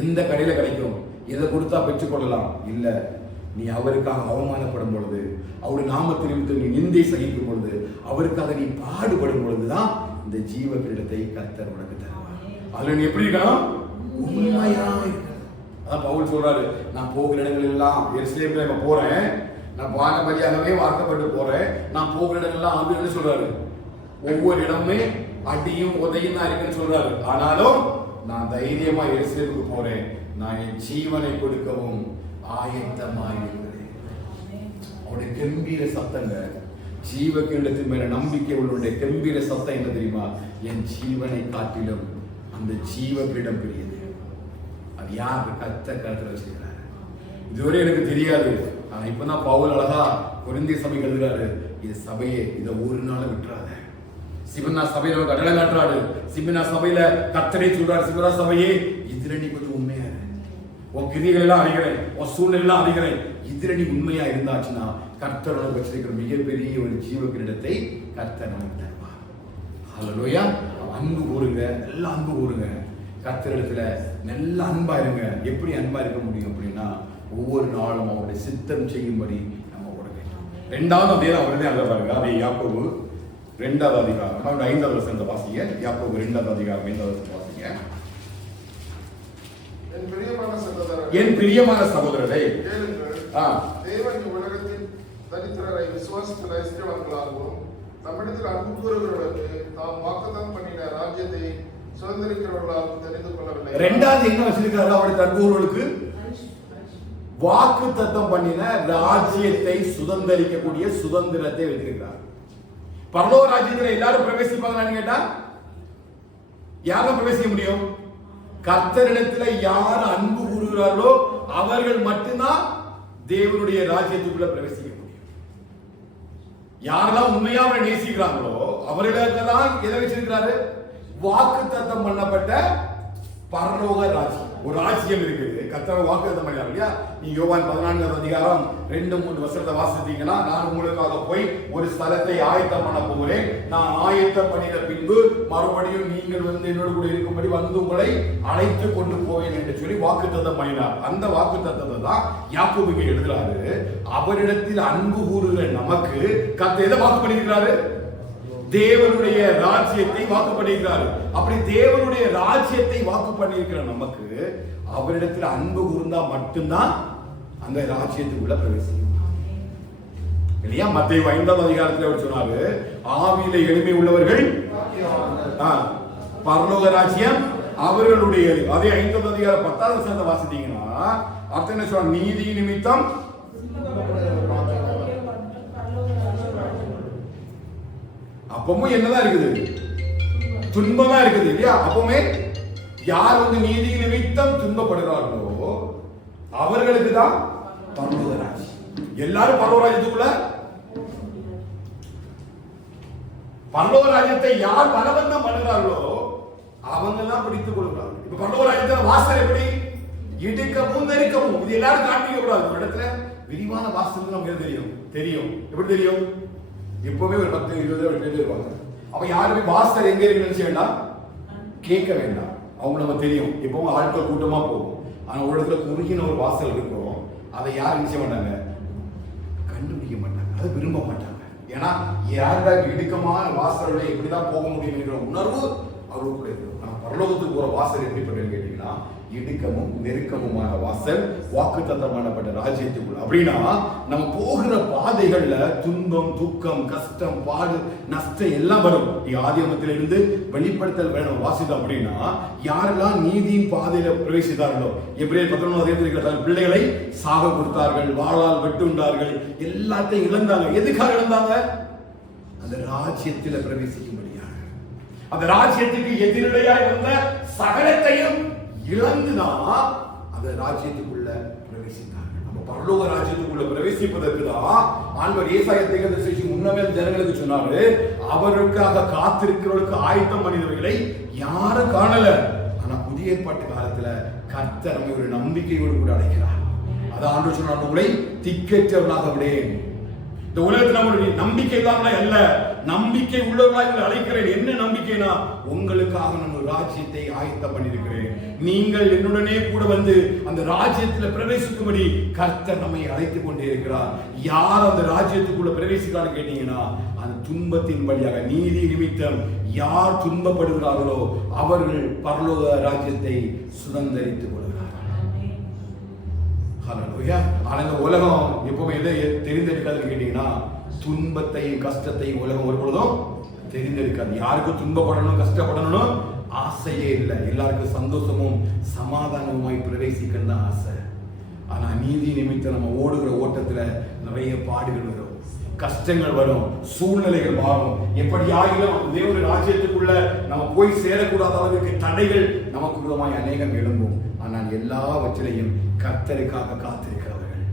எந்த கடையில கிடைக்கும், எதை கொடுத்தா பெற்றுக்கொள்ளலாம்? இல்ல, நீ அவருக்காக அவமானப்படும் பொழுது, அவருடைய நாமத்தை நிமித்தம் நீ நிந்தை சகிக்கும் பொழுது, அவருக்காக நீ பாடுபடும் பொழுதுதான் இந்த ஜீவ கிரீடத்தை கர்த்தர் உனக்கு தருவார். அதுல நீ எப்படி இருக்கணும்? உண்மையா இருக்கணும். அதான் பவுல் சொல்றாரு, நான் போகிற இடங்கள் எல்லாம் எருசலேமுக்கு போறேன், நான் வானபலியாகவே வார்க்கப்பட்டு போறேன், நான் போகிற இடங்கள் எல்லாம் ஆண்டு சொல்றாரு, ஒவ்வொரு இடமுமே அடியும் உதையும் தான் இருக்குன்னு சொல்றாரு. ஆனாலும் நான் தைரியமா எருசலேமுக்கு போறேன், நான் என் ஜீவனை கொடுக்கவும் ஆயத்தமாயிருக்கிறேன். அவருடைய கம்பீர சத்தங்க, ஜீவ கிரீடத்தின் மேல நம்பிக்கை உள்ளவருடைய கம்பீர சத்தம் என்ன தெரியுமா? என் ஜீவனை காட்டிலும் அந்த ஜீவ கிரீடம் பெரியது. அது யாரு? கர்த்தர் வச்சிருக்கிறாரு. இதுவரை எனக்கு தெரியாது, ஆனா இப்பதான் பவுல் அழகா கொரிந்திய சபைக்கு எழுதுறாரு, இது சபையே, இதை ஒரு நாள் விட்டுறாத. சிவனா சபையில அடையாளம் காட்டுறாரு, சிவனா சபையில கர்த்தரே சொல்றாரு, சிவனா சபையே இதுல நீ கொஞ்சம் உண்மையா இரு, உன் கிரியைகள் எல்லாம் அறிகிறேன், உன் சூழ்நிலை எல்லாம் அறிகிறேன், இதுல நீ உண்மையா இருந்தாச்சுன்னா கர்த்தர் உனக்கு வச்சிருக்கிற மிகப்பெரிய ஒரு ஜீவ கிரீடத்தை கர்த்தர் நமக்கு தருவார். ஹல்லேலூயா. அன்பு கூறுங்க, நல்ல அன்பு கூறுங்க, கர்த்தரிடத்துல நல்ல அன்பா இருங்க. எப்படி அன்பா இருக்க முடியும் அப்படின்னா, ஒவ்வொரு நாளும் அவருடைய சித்தம் செய்யும்படி நம்ம கொடுங்க. ரெண்டாவது அதே அவருடைய அங்க பாருங்க, அதே யாக்கோபு 2வது அதிகாரம் 5வது வசனத்தை வாசிங்க. யாக்கோபு 2வது அதிகாரம் 5வது வசனத்தை வாசிங்க. என் பிரியமான சகோதரரே, தேவன் உலகத்தின் தரித்திரரை விசுவாசத்தில் ஐஸ்வர்யவான்களாகவும் நம்மிடத்தில் அன்பு கூறுகிறவர்களுக்கு தாம் வாக்குத்தத்தம் பண்ணின ராஜ்யத்தை சுதந்திரிக்கிறவர்களாகவும் தெரிந்து கொள்ளவில்லை. ரெண்டாவது என்ன வச்சிருக்காரு? அவருடைய அன்புகளுக்கு வாக்குத்தத்தம் பண்ணின ராஜ்யத்தை சுதந்திரிக்கக்கூடிய சுதந்திரத்தை வைத்திருக்கிறார். பரலோக ராஜ்யத்தில் எல்லாரும் பிரவேசிப்பாங்கன்னு கேட்டா யாரும் பிரவேசிக்க முடியும்? கர்த்தரிடத்துல யார் அன்பு கூறுகிறார்களோ அவர்கள் மட்டும்தான் தேவனுடைய ராஜ்யத்துக்குள்ள பிரவேசிக்க முடியும். யாரெல்லாம் உண்மையா அவரை நேசிக்கிறாங்களோ அவர்களுக்கெல்லாம் எதை வச்சிருக்கிறாரு? வாக்குத்தத்தம் பண்ணப்பட்ட பரலோக ராஜ்யம். ஒரு ராஜ்யம் இருக்குது, கர்த்தர் வாக்குத்தத்தம் பண்ணார் இல்லையா? நீ யோவான் 14வது அதிகாரம் 2-3 வசனத்தை வாசித்தீங்கன்னா, நான் உங்களுக்காக போய் ஒரு ஸ்தலத்தை ஆயத்தம் பண்ண போகிறேன், நான் ஆயத்தம் பண்ணின பின்பு மறுபடியும் நீங்கள் வந்து என்னோடு கூட இருக்கும்படி வந்து உங்களை அழைத்து கொண்டு போவேன் என்று சொல்லி வாக்குத்தத்தம் பண்ணினார். அந்த வாக்குத்தத்தத்தை தான் யாக்கோபு எழுதுறாரு. அவரிடத்தில் அன்பு கூறுகிற நமக்கு கர்த்தர் எதை வாக்கு பண்ணியிருக்கிறாரு? தேவனுடைய ராஜ்யத்தை வாக்கு பண்ணியிருக்கிறார். அப்படி தேவனுடைய ராஜ்யத்தை வாக்கு பண்ணியிருக்கிற நமக்கு அவரிடத்தில் அன்பு கூர்ந்தா மட்டும்தான் அந்த ராஜ்யத்துக்குள்ள பிரவேசிக்கும் இல்லையா? மத்தேயு 5வது அதிகாரத்தில் அவர் சொன்னாரு, ஆவியில எளிமை உள்ளவர்கள் பரலோக ராஜ்யம் அவர்களுடைய. அதே 5வது அதிகாரம் 10வது வசனத்தை வாசித்தீங்கன்னா அர்த்தம் என்ன சொல்றாங்க? நீதி நிமித்தம் அப்பவும் என்னதான் இருக்குது? துன்பமா இருக்குது இல்லையா? அப்பவுமே யார் வந்து நீதி நிமித்தம் துன்பப்படுகிறார்களோ அவர்களுக்கு தான் பரலோக ராஜ்யம். எல்லாரும் பரலோக ராஜ்யத்துக்குள்ள, பரலோக ராஜ்யத்தை யார் பலவந்தம் பண்ணுகிறார்களோ அவங்க தான் பிடித்துக் கொள்கிறார்கள். இப்ப பரலோக ராஜ்யத்துல வாசல் எப்படி? இடுக்கவும் நெருக்கவும். இது எல்லாரும் காண்பிக்க கூடாது. ஒரு இடத்துல விரிவான வாசல் நமக்கு தெரியும். எப்படி தெரியும்? எப்பவுமே ஒரு 10-20 பேர் வருவாங்க. அப்ப யாருமே வாசல் எங்க இருக்குன்னு செய்ய வேண்டாம், கேட்க வேண்டாம். அவங்க நம்ம தெரியும். எப்பவும் ஆட்கள் கூட்டமா போகும். ஆனா ஒரு இடத்துல குறுகின ஒரு வாசல் இருக்கும், அதை யாரும் நிச்சய மாட்டாங்க, கண்டுபிடிக்க மாட்டாங்க, அதை விரும்ப மாட்டாங்க. ஏன்னா யாருடா இடுக்கமான வாசல்ல எப்படிதான் போக முடியும் என்கிற உணர்வு அவர்களுக்குள்ள இருக்கும். ஆனா பரலோகத்துக்கு போற வாசல் எப்படிப்பட்டதுன்னு கேட்டீங்கன்னா, இடுக்கமும் நெருக்கமுமான வாசல், வாக்குத்தத்தம் பண்ணப்பட்ட ராஜ்யத்துக்குள்ள. அப்படின்னா நம்ம போகிற பாதைகள்ல துன்பம், துக்கம், கஷ்டம், பாடு, நஷ்டம் எல்லாம் வரும். ஆதியாகமத்திலிருந்து வெளிப்படுத்தல் வேணும் வாசித்தோம் அப்படின்னா, யாரெல்லாம் நீதியின் பாதையில பிரவேசித்தார்களோ, எபிரேயர் 11வது அதிகாரத்தில் பிள்ளைகளை சாக கொடுத்தார்கள், வாளால் வெட்டுண்டார்கள், எல்லாத்தையும் இழந்தாங்க. எதுக்காக இழந்தாங்க? அந்த ராஜ்யத்தில் பிரவேசிக்கும்படியாக. அந்த ராஜ்யத்துக்கு எதிரடையாய் வந்த சகலத்தையும் இழந்துதான் அந்த ராஜ்யத்துக்குள்ள பிரவேசித்தார்கள். நம்ம பரலோக ராஜ்யத்துக்குள்ள பிரவேசிப்பதற்கு தான் ஆண்டவர் ஏசாயா தீர்க்கதரிசி முன்னமே ஜனங்களுக்கு சொன்னாரு, அவருக்காக காத்திருக்கிறவர்களுக்கு ஆயத்தம் பண்ணினவைகளை யாரும் காணல. ஆனா புதிய ஏற்பாட்டு காலத்துல கர்த்தர் நம்மை ஒரு நம்பிக்கையோடு கூட அழைக்கிறார். அதான் ஆண்டவர் சொன்னார், உங்களை திக்கற்றவர்களாக விடேன். இந்த உலகத்தில் நம்மளுடைய நம்பிக்கை இல்லாம அல்ல, நம்பிக்கை உள்ளவர்களாக அழைக்கிறேன். என்ன நம்பிக்கைனா, உங்களுக்காக நம்ம ராஜ்யத்தை ஆயத்தம் பண்ணியிருக்கிறேன், நீங்கள் என்னுடனே கூட வந்து அந்த ராஜ்யத்தில் பிரவேசிக்கும்படி கர்த்தர் நம்மை அழைத்துக் கொண்டே இருக்கிறார். யார் அந்த ராஜ்யத்துக்குள்ள பிரவேசிக்கிறான்னு கேட்டீங்கன்னா, அந்த துன்பத்தின் வழியாக நீதி நிமித்தம் யார் துன்பப்படுகிறார்களோ அவர்கள் பரலோக ராஜ்யத்தை சுதந்தரித்துக் கொள்கிறார்கள். ஆனா இந்த உலகம் எப்பவுமே எதை தெரிந்தெடுக்காதுன்னு கேட்டீங்கன்னா, துன்பத்தையும் கஷ்டத்தையும் உலகம் ஒரு பொழுதும் தெரிந்தெடுக்காது. யாருக்கும் துன்பப்படணும் கஷ்டப்படணும் ஆசையே இல்லை. எல்லாருக்கும் சந்தோஷமும் சமாதானமுமாய் பிரவேசிக்கணும் தான் ஆசை. ஆனா நீதி நிமித்தம் நம்ம ஓடுகிற ஓட்டத்துல நிறைய பாடுகள் வரும், கஷ்டங்கள் வரும், சூழ்நிலைகள் மாறும். எப்படி ஆகிலும் தேவனுடைய ராஜ்யத்துக்குள்ள நம்ம போய் சேரக்கூடாத அளவுக்கு தடைகள் நமக்கு விதமாய் அநேகம் எழும்பும். ஆனால் எல்லாவற்றிலையும் கர்த்தருக்காக காத்திருக்கிறவர்கள்,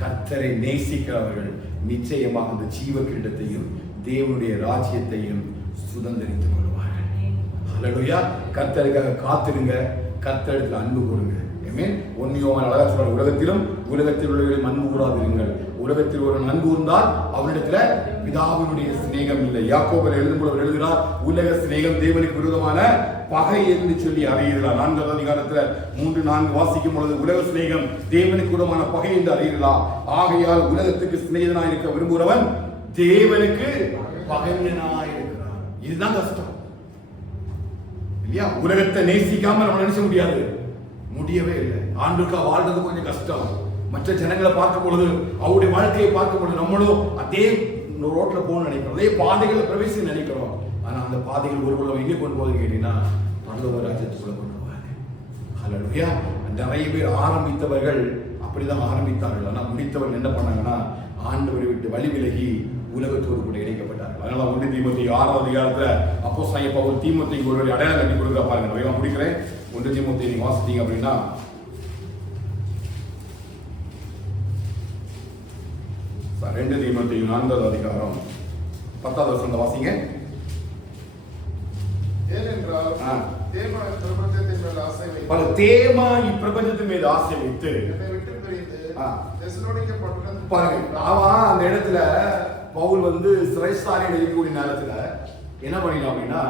கர்த்தரை நேசிக்கிறவர்கள் நிச்சயமாக அந்த ஜீவ கிரீடத்தையும் தேவனுடைய ராஜ்யத்தையும் சுதந்திரித்துக் கொள்வார்கள். ஹல்லேலூயா. கர்த்தருக்காக காத்திருங்க, கர்த்தருக்கு அன்பு கொடுங்க. ஆமென். 1 யோவான் அழகா சொல்றார், உலகத்திலும் உலகத்தில் உள்ளவர்களிடம் அன்பு கூறாதிருங்கள். உலகத்தில் ஒரு அன்பு இருந்தால் அவரிடத்துல பிதாவினுடைய சிநேகம் இல்லை. யாக்கோபர் எழுதும்போது எழுதுகிறார், உலக சிநேகம் தேவனுக்கு விரோதமான பகை என்று சொல்லி அறிகிறார். 4வது அதிகாரத்துல 3-4 வாசிக்கும் பொழுது, உலக சிநேகம் தேவனுக்கு விரோதமான பகை என்று அறிகிறார். ஆகையால் உலகத்துக்கு சிநேகிதனாய் இருக்க விரும்புகிறவன் தேவனுக்கு பகைஞனாய் இருக்கிறார். இதுதான் கஷ்டம் இல்லையா? உலகத்தை நேசிக்காம நம்ம நினைச்ச முடியாது, முடியவே இல்லை. ஆண்டுக்கா வாழ்றது கொஞ்சம் கஷ்டம். மற்ற ஜனங்களை பார்க்கும் பொழுது, அவருடைய வாழ்க்கையை பார்க்கும் பொழுது நம்மளும் அதே ரோட்ல போகணும்னு நினைக்கிறோம், அதே பாதைகளை பிரவேசி நினைக்கிறோம். ஆனா அந்த பாதைகள் ஒரு குலம் எங்கே கொண்டு போகுது கேட்டீங்கன்னா, பரலோக ராஜ்யத்துக்குள்ள கொண்டு போவாங்க. ஹல்லேலூயா. நிறைய பேர் ஆரம்பித்தவர்கள் அப்படிதான் ஆரம்பித்தார்கள். ஆனா முடித்தவர்கள் என்ன பண்ணாங்கன்னா, ஆண்டவரை விட்டு வழி விலகி உலகத்தோடு கூட இணைக்கப்பட்டார்கள். அதனால 1 தீமோத்தேயு 6வது அதிகாரத்துல அப்போஸ்தலன் பவுல் தீமோத்தேயுக்கு ஒரு அடையாளம் கட்டி கொடுக்குற பாருங்க. நான் வேகமா முடிக்கிறேன். 1 தீமோத்தேயு நீங்க வாசித்தீங்க அப்படின்னா, 2 தீமோத்தேயு 4வது அதிகாரம் 10வது வசனத்தை வாசிங்க. ஏனென்றால் தேமா இப்பிரபஞ்சத்தின் மேல் ஆசை வைத்து, பல தேமா இப்பிரபஞ்சத்தின் மேல் ஆசை வைத்து என்னை விட்டு பிரிந்து தெசலோனிக்கே பட்டணத்துக்கு பாருங்க. அவன் அந்த இடத்துல பவுல் வந்து சிறைசாலையில் இருக்கக்கூடிய நேரத்துல என்ன பண்ணிட்டான் அப்படின்னா,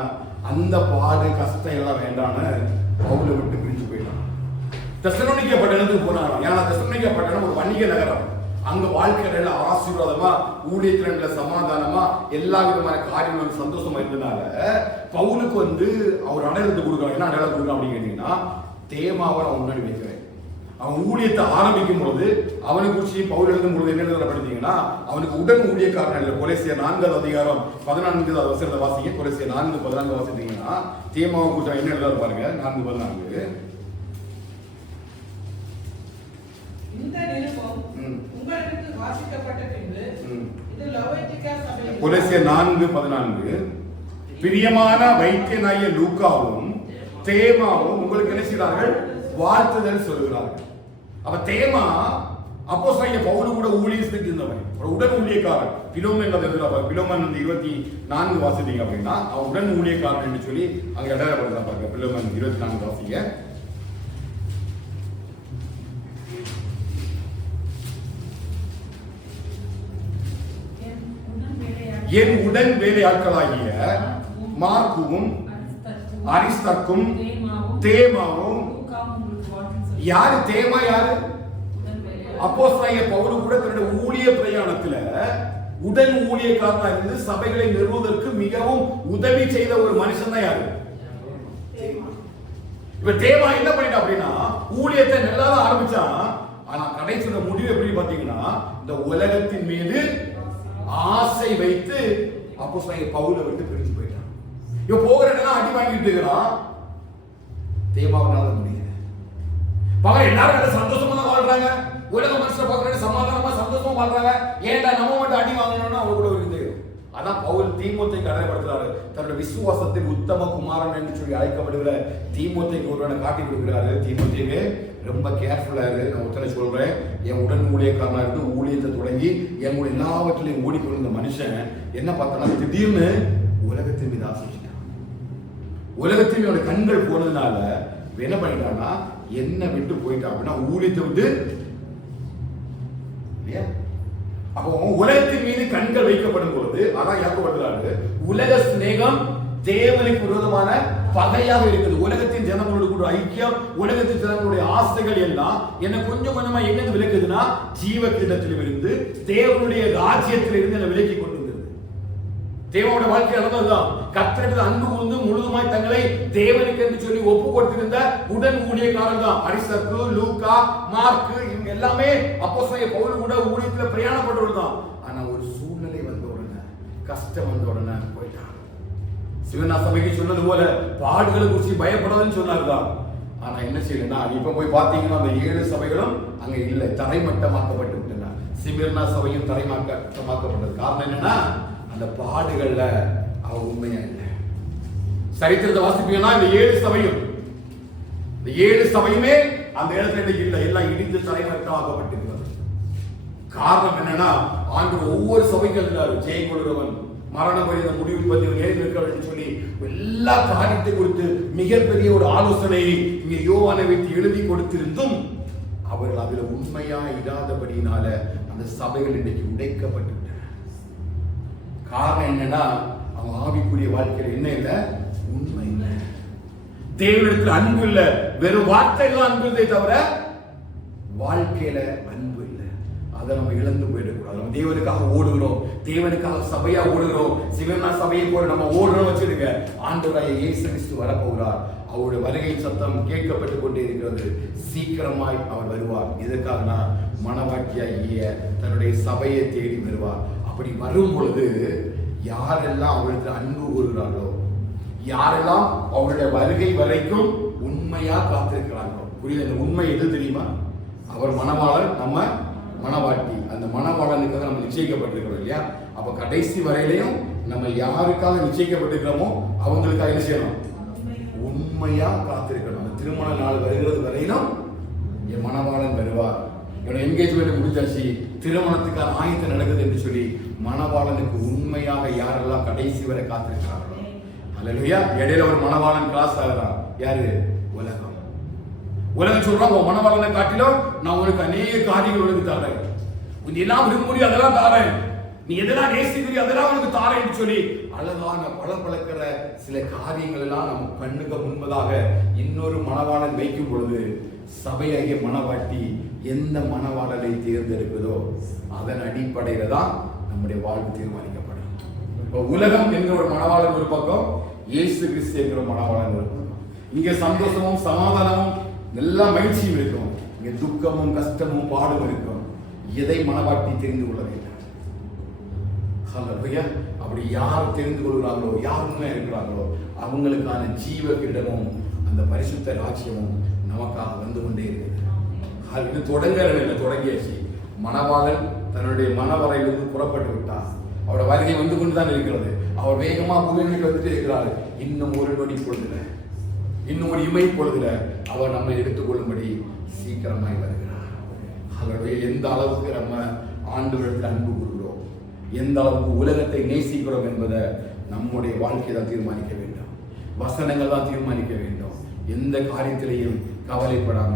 அந்த பாடு கஷ்டம் எல்லாம் வேண்டான்னு பவுலை விட்டு பிரிஞ்சு போயிட்டான். தெசலோனிக்கே பட்டணத்துக்கு போனான். ஏன்னா தெசலோனிக்கே பட்டணம் ஒரு வணிக நகரம். அங்க வாழ்க்கையில ஆசீர்வாதமா, ஊழியத்துல சமாதானமா, எல்லா விதமான காரியங்களும் சந்தோஷமா இருந்தனால பவுலுக்கு வந்து அவர் அடையாளத்தை கொடுக்குறாங்க. என்ன அடையாளம் கொடுக்குறான் அப்படின்னு கேட்டீங்கன்னா, தேமாவை நான் முன்னாடி வைக்கிறேன். அவன் ஊழியத்தை ஆரம்பிக்கும் பொழுது அவனை குறிச்சு பவுல் எழுதும் பொழுது என்ன எழுதப்படுத்தீங்கன்னா, அவனுக்கு உடன் ஊழியக்காரன் இல்லை. கொலோசியர் 4வது அதிகாரம் 14வது வசனத்தை வாசிங்க. கொலோசியர் 4:14 வாசித்தீங்கன்னா தேமாவை குறிச்சு என்ன எழுதாரு பாருங்க. 4:14. இந்த நிருபம் உங்களுக்கு வாசிக்கப்பட்ட பின்பு இது லவோதிக்கா சபையில், கொலோசியர் 4:14, பிரியமான வைத்தியனாகிய லூக்காவும் தேமாவும் உங்களுக்கு என்ன செய்கிறார்கள்? வாழ்த்துதல் சொல்கிறார்கள். அப்ப தேமா அப்போஸ்தலன் பவுல் கூட ஊழியத்துக்கு இருந்தவன், ஒரு உடன் ஊழியக்காரன். பிலோமேன் எழுதுறாரு. பிலோமேன் 24 வாசித்தீங்க அப்படின்னா அவன் உடன் ஊழியக்காரன் என்று சொல்லி அங்க அடையாளப்படுத்தா பாருங்க. பிலோமேன் 24 வாசிங்க. என் உடன் வேலையாட்களாகிய மார்க்கும் அரிஸ்தர்க்கும் தேமாவும். யாரு தேமா? யாரு? அப்போஸ்தலன் பவுல் கூட தன்னுடைய ஊழிய பிரயாணத்துல உடன் ஊழியக்காரனா இருந்து சபைகளை நிறுவுவதற்கு மிகவும் உதவி செய்த ஒரு மனுஷன் தான் யாரு? இப்ப தேமா என்ன பண்ணிட்டா அப்படின்னா, ஊழியத்தை நல்லா ஆரம்பிச்சான். ஆனா கடைசியோட முடிவு எப்படி பாத்தீங்கன்னா, இந்த உலகத்தின் மீது ஆசை வைத்து அப்போஸ்தலன் பவுலை விட்டு பிரிஞ்சு போயிட்டான். இப்ப போகிற இடம்லாம் அடி வாங்கிட்டு இருக்கிறான். தேமாவனால முடியல. பகல் எல்லாரும் நல்ல சந்தோஷமா தான் வாழ்றாங்க. உலக மனுஷனை பார்க்கறது சமாதானமா சந்தோஷமா வாழ்றாங்க. ஏன்டா நம்ம மட்டும் அடி வாங்கணும்னு அவங்க கூட இருக்குது. அதான் பவுல் தீமோத்தேயுக்கு அடையாளப்படுத்துறாரு. தன்னுடைய விசுவாசத்தின் உத்தம குமாரன் என்று சொல்லி அழைக்கப்படுகிற தீமோத்தேயுக்கு ஒருவனை காட்டி கொடுக்கிறாரு. தீமோத்தேயுவே, ரொம்ப கேர்ஃபுல்லா இரு. நான் ஒருத்தனை சொல்றேன், என் உடன் ஊழியக்காரனா இருந்து ஊழியத்தை தொடங்கி என் கூட எல்லாவற்றிலையும் ஓடிக்கொண்ட மனுஷன் என்ன பார்த்தா திடீர்னு உலகத்தின் மீது ஆசைச்சிட்டான். உலகத்தின் மீது கண்கள் போனதுனால என்ன பண்ணிட்டான்னா என்ன விட்டு போயிட்டான் அப்படின்னா ஊழியத்தை விட்டு. அப்போ உலகத்தின் மீது கண்கள் வைக்கப்படும் பொழுது அதான் யாக்கப்படுறாரு, உலக சிநேகம் தேவனுக்கு விரோதமான பகையாக இருக்குது. உலகத்தின் ஜனங்களோடு கூட ஐக்கியம், உலகத்தின் ஜனங்களுடைய ஆசைகள் எல்லாம் என்ன கொஞ்சம் கொஞ்சமா எங்க விலக்குதுன்னா ஜீவ கிரீடத்தில் இருந்து தேவனுடைய ராஜ்யத்தில் இருந்து என்ன விலக்கி கொண்டு வந்தது. தேவனுடைய வாழ்க்கை அளவுதான் கர்த்தரிடத்தில் அன்பு கூர்ந்து முழுதுமாய் தங்களை தேவனுக்கு என்று சொல்லி ஒப்பு கொடுத்திருந்த உடன் ஊழியக்காரர்கள் தான் அரிஸ்தர்க்கு, லூக்கா, மார்க்கு, இவங்க எல்லாமே அப்போஸ்தலனாகிய பவுல் கூட ஊழியத்தில் பிரயாணப்பட்டவர்கள் தான். ஆனா ஒரு சூழ்நிலை வந்த உடனே, கஷ்டம் வந்த உடனே போயிட்டாங்க. சிவனா சபைக்கு சொன்னது போல பாடுகளை குறித்து பயப்படாதுன்னு சொன்னார்தான். ஆனா என்ன செய்யலன்னா இப்ப போய் பாத்தீங்கன்னா அந்த 7 சபைகளும் அங்க இல்லை, தரைமட்டமாக்கப்பட்டு விட்டன. சிமிர்னா சபையும் தரைமட்டமாக்கப்பட்டது. காரணம் என்னன்னா அந்த பாடுகள்ல அவ உண்மையா இல்லை. சரித்திரத்தை வாசிப்பீங்கன்னா இந்த 7 சபையும், இந்த 7 சபையுமே அந்த இடத்துல இல்லை, எல்லாம் இடிந்து தரைமட்டமாக்கப்பட்டிருக்கிறது. காரணம் என்னன்னா ஆண்டவர் ஒவ்வொரு சபைகள் இருந்தாரு, ஜெயம் கொள்கிறவன், மரண பரியந்த முடிவு பதிவு ஏற்கிறவன் சொல்லி எல்லா காரியத்தை கொடுத்து மிகப்பெரிய ஒரு ஆலோசனை இங்க யோவானை வைத்து எழுதி கொடுத்திருந்தும் அவர்கள் அதில் உண்மையா இல்லாதபடியினால அந்த சபைகள் இன்றைக்கு உடைக்கப்பட்டு விட்டன. காரணம் என்னன்னா அவன் ஆவிக்குரிய வாழ்க்கையில் என்ன இல்லை, உண்மை இல்லை, தேவனிடத்தில் அன்பு இல்லை, வெறும் வார்த்தைகள் அன்பு இல்லை தவிர வாழ்க்கையில அன்பு இல்லை. அதை நம்ம இழந்து போயிடக்கூடாது. நம்ம தேவனுக்காக ஓடுகிறோம், தேவனுக்காக சபையா ஓடுகிறோம், சிவனா சபையை போல நம்ம ஓடுறோம் வச்சிருக்க. ஆண்டவராகிய இயேசு கிறிஸ்து வரப்போகிறார். அவருடைய வருகை சத்தம் கேட்கப்பட்டு கொண்டே இருக்கிறது. சீக்கிரமாய் அவர் வருவார். எதற்காகனா மணவாட்டியாகிய தன்னுடைய சபையை தேடி வருவார். அப்படி வரும் பொழுது யாரெல்லாம் அவருக்கு அன்பு கூறுகிறார்களோ, யாரெல்லாம் அவருடைய வருகை வரைக்கும் உண்மையா காத்திருக்கிறார்களோ, புரியுது? இந்த உண்மை எது தெரியுமா? அவர் மணவாளன், நம்ம மணவாட்டி. அந்த மணவாளனுக்காக நம்ம நிச்சயிக்கப்பட்டிருக்கிறோம் இல்லையா? அப்ப கடைசி வரையிலையும் நம்ம யாருக்காக நிச்சயிக்கப்பட்டிருக்கிறோமோ அவங்களுக்காக என்ன செய்யணும்? உண்மையா காத்திருக்கணும். அந்த திருமண நாள் வருகிறது வரையிலும் என் மணவாளன் வருவார், என்னோட என்கேஜ்மெண்ட் முடிஞ்சாச்சு, திருமணத்துக்கான ஆயத்தம் நடக்குது என்று சொல்லி மணவாளனுக்கு உண்மையாக யாரெல்லாம் கடைசி வரை காத்திருக்கிறார்களோ, அல்லேலூயா. இடையில ஒரு மணவாளன் கிராஸ் ஆகிறான். யாரு? உலகம். உலகம் சொல்றான், உன் மணவாளனை காட்டிலும் நான் உனக்கு அநேக காரியங்கள் உனக்கு தாரேன், நீ எல்லாம் விரும்ப முடியும் அதெல்லாம் தாரேன், நீ எதெல்லாம் நேசிக்கிறியோ அதெல்லாம் உனக்கு தாரேன் என்று சொல்லி அழகான பழக்கிற சில காரியங்கள் எல்லாம் நம்ம கண்ணுக்கு முன்பதாக இன்னொரு மணவாளன் வைக்கும் பொழுது சபையாகிய மணவாட்டி எந்த மணவாளனை தேர்ந்தெடுக்குதோ அதன் அடிப்படையில தான் நம்முடைய வாழ்வு தீர்மானிக்கப்படும். இப்போ உலகம் என்கிற ஒரு மணவாளன் ஒரு பக்கம், இயேசு கிறிஸ்து என்கிற மணவாளன் ஒரு பக்கம். இங்க சந்தோஷமும் சமாதானமும் எல்லா மகிழ்ச்சியும் இருக்கும், இங்க துக்கமும் கஷ்டமும் பாடும் இருக்கும். எதை மணவாட்டி தெரிந்து கொள்ள வேண்டும்? அப்படி யார் தெரிந்து கொள்கிறார்களோ, யார் உண்மையா இருக்கிறார்களோ அவங்களுக்கான ஜீவ கிரீடமும் அந்த பரிசுத்த ராஜ்யமும் நமக்காக வந்து கொண்டே இருக்கிறது. அது தொடங்கியாச்சு. மணவாளன் தன்னுடைய மணவரையிலிருந்து புறப்பட்டு விட்டார். அவருடைய வருகை வந்து கொண்டுதான் இருக்கிறது. அவர் வேகமா பூமிக்கு வந்துட்டு இருக்கிறார். இன்னும் ஒரு நொடி பொழுதுல, இன்னும் ஒரு இமை பொழுதுல அவர் நம்மை எடுத்துக்கொள்ளும்படி சீக்கிரமாய் வருகிறார். அவருடைய எந்த அளவுக்கு நம்ம ஆண்டவரிடத்தில் அன்பு கூறுகிறோம், எந்த அளவுக்கு உலகத்தை நேசிக்கிறோம் என்பதை நம்முடைய வாழ்க்கை தான் தீர்மானிக்க வேண்டும், வசனங்கள் தான் தீர்மானிக்க வேண்டும். எந்த காரியத்திலையும் கவலைப்படாம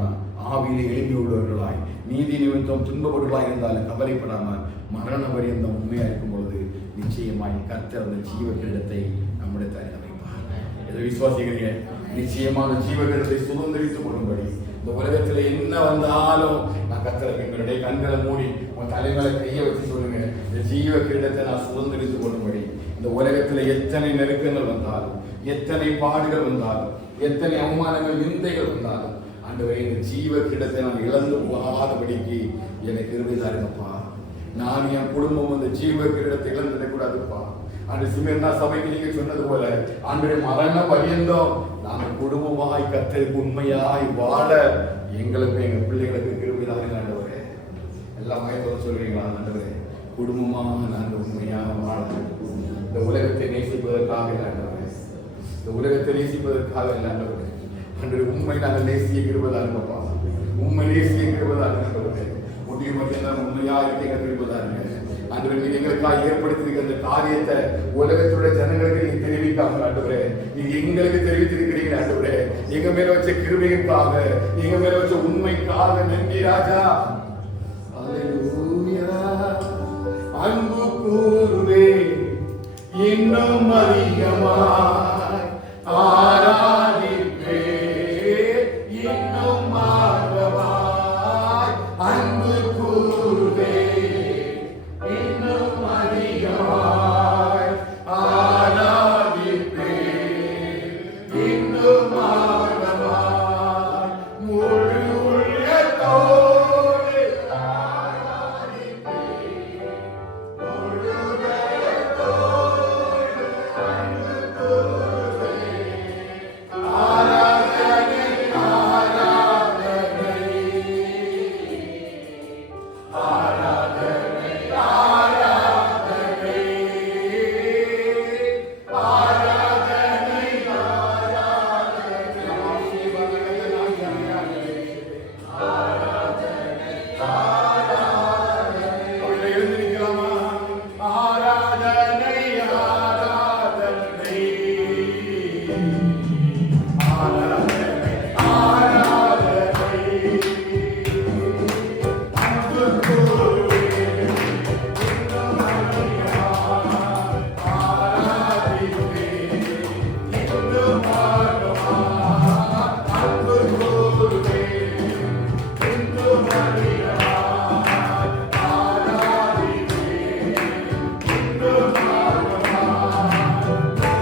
ஆவியிலே எழுதி உள்ளவர்களாய், நீதி நிமித்தம் துன்பப்படுவர்களாய் இருந்தாலும் கவலைப்படாம மரண பரியந்தம் உண்மையா இருக்கும் பொழுது நிச்சயமாய் கர்த்தர் அந்த ஜீவ கிரீடத்தை நம்முடைய தலையில வைப்பார். எதை விசுவாசிக்கிறீங்க? நிச்சயமான ஜீவ கிரீடத்தை சுதந்திரித்துக் கொள்ளும்படி இந்த உலகத்துல என்ன வந்தாலும் நான் கர்த்தரை எங்களுடைய கண்களை மூடி உன் தலைமையில கையை வச்சு சொல்லுங்க, இந்த ஜீவ கிரீடத்தை நான் சுதந்திரித்துக் கொள்ளும்படி. இந்த உலகத்துல எத்தனை நெருக்கங்கள் வந்தாலும், எத்தனை பாடுகள் வந்தாலும், எத்தனை அவமானங்கள் நிந்தைகள் வந்தாலும் ஆண்டவரே இந்த ஜீவ கிரீடத்தை நான் இழந்து போகாதபடிக்கு எனக்கு இருந்தப்பா. நான் என் குடும்பம் அந்த ஜீவ கிரீடத்தை இழந்துடக்கூடாதுப்பா. அந்த சிமெர்னா சபைக்கு நீங்க சொன்னது போல ஆண்டவரே மரண பரியந்தம் நாங்கள் குடும்பமாய் கர்த்தருக்கு உண்மையாய் வாழ எங்களுக்கு எங்க பிள்ளைகளுக்கு கிருபையாக ஆண்டவரே. எல்லாம் மயத்தோடு சொல்றீங்களா? ஆண்டவரே குடும்பமாக நாங்கள் உண்மையாக வாழ, இந்த உலகத்தை நேசிப்பதற்காக இல்லை ஆண்டவரே, இந்த உலகத்தை நேசிப்பதற்காக இல்லை ஆண்டவரே. அன்று உண்மை நாங்கள் நேசிய கிருபையாக இருப்பா. உண்மை நேசிக்கிறவதாக ஆண்டவரே, உடைய மட்டும்தான் உண்மையா இருப்பதாக ஆண்டவரே, நீங்க எங்களுக்காக ஏற்படுத்தியிருக்கிற அந்த காரியத்தை உலகத்துடைய ஜனங்களுக்கு நீங்க தெரிவிக்காம ஆண்டவரே, நீங்க எங்களுக்கு தெரிவித்திருக்கிறீங்க ஆண்டவரே. எங்க மேல வச்ச கிருபைக்காக, எங்க மேல வச்ச உண்மைக்காக நன்றி ராஜா. அல்லேலூயா. அன்பு கூறுவே இன்னும் அதிகமாய் ஆராதிப்பே இன்னும் ஆர்வமாய் அன்பு கூறுவே இன்னும் அதிகமாய் ஆராதிப்பே இன்னும் ஆர்வமாய் முழு உள்ளத்தோடு ஆராதிப்பே முழு உள்ளத்தோடு அன்பு கூறுவே ஆராதனை ஆராதனை ஆராதனை ஆராதனை அவர்களை எழுந்திருக்கலாமா? ஆராதனை ஆராதனை ஆராதனை ஆராதனை அன்பு கூறுவே இன்னும் அதிகமாய் ஆராதிப்பே இன்னும் ஆர்வமாய் அன்பு கூறுவே இன்னும் அதிகமாய் ஆராதிப்பே இன்னும் ஆர்வமாய்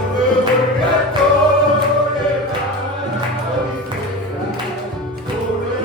முழு உள்ளத்தோடு ஆராதிப்பே முழு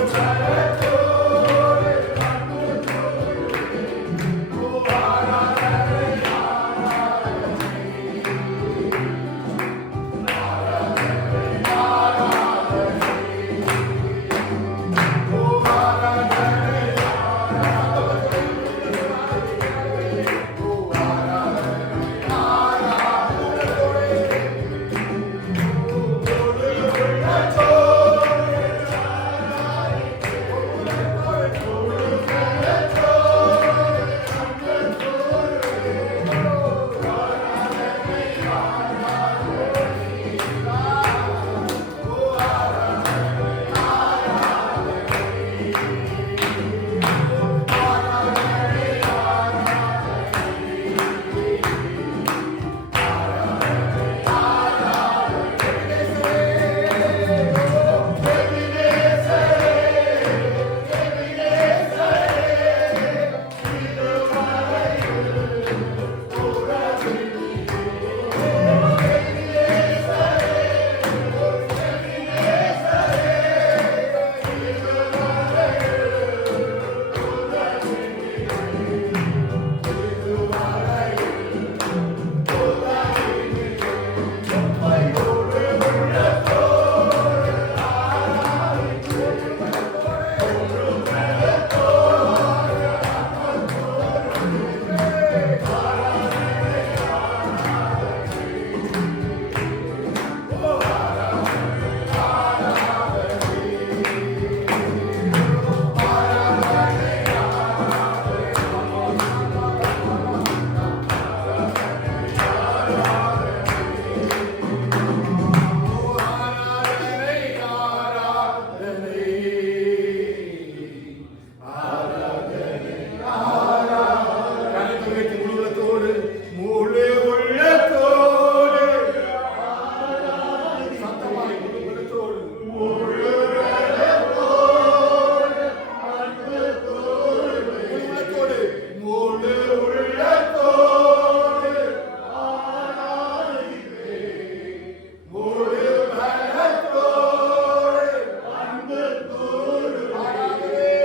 பலத்தோடு அன்பு கூறுவே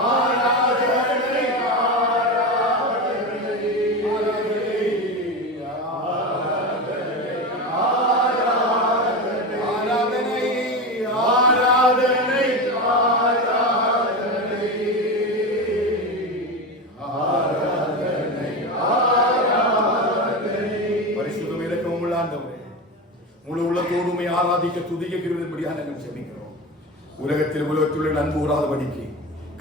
ஆராதனை ஆராதிக்க துதிக்க கிருபையின்படியாக நாங்கள் ஜெபிக்கிறோம். உலகத்தில் அன்பு கூறாதபடிக்கு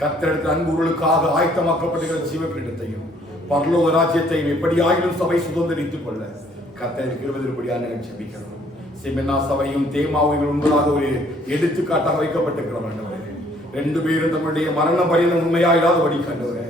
கர்த்தரிடத்தில் அன்புகளுக்காக ஆயத்தமாக்கப்பட்டிருக்கிற ஜீவக்கிரீடத்தையும் பரலோக ராஜ்யத்தையும் எப்படியாயினும் சபை சுதந்திரித்துக் கொள்ள கர்த்தர் கிருபையின்படியாக நாங்கள் ஜெபிக்கிறோம். சிமென்னா சபையும் தேமாவும் உண்மையாக ஒரு எடுத்துக்காட்டாக வைக்கப்பட்டிருக்கிறோம் ஆண்டவரே. 2 பேரும் தம்முடைய மரண பயணம் உண்மையாயிராதபடி ஆண்டவரே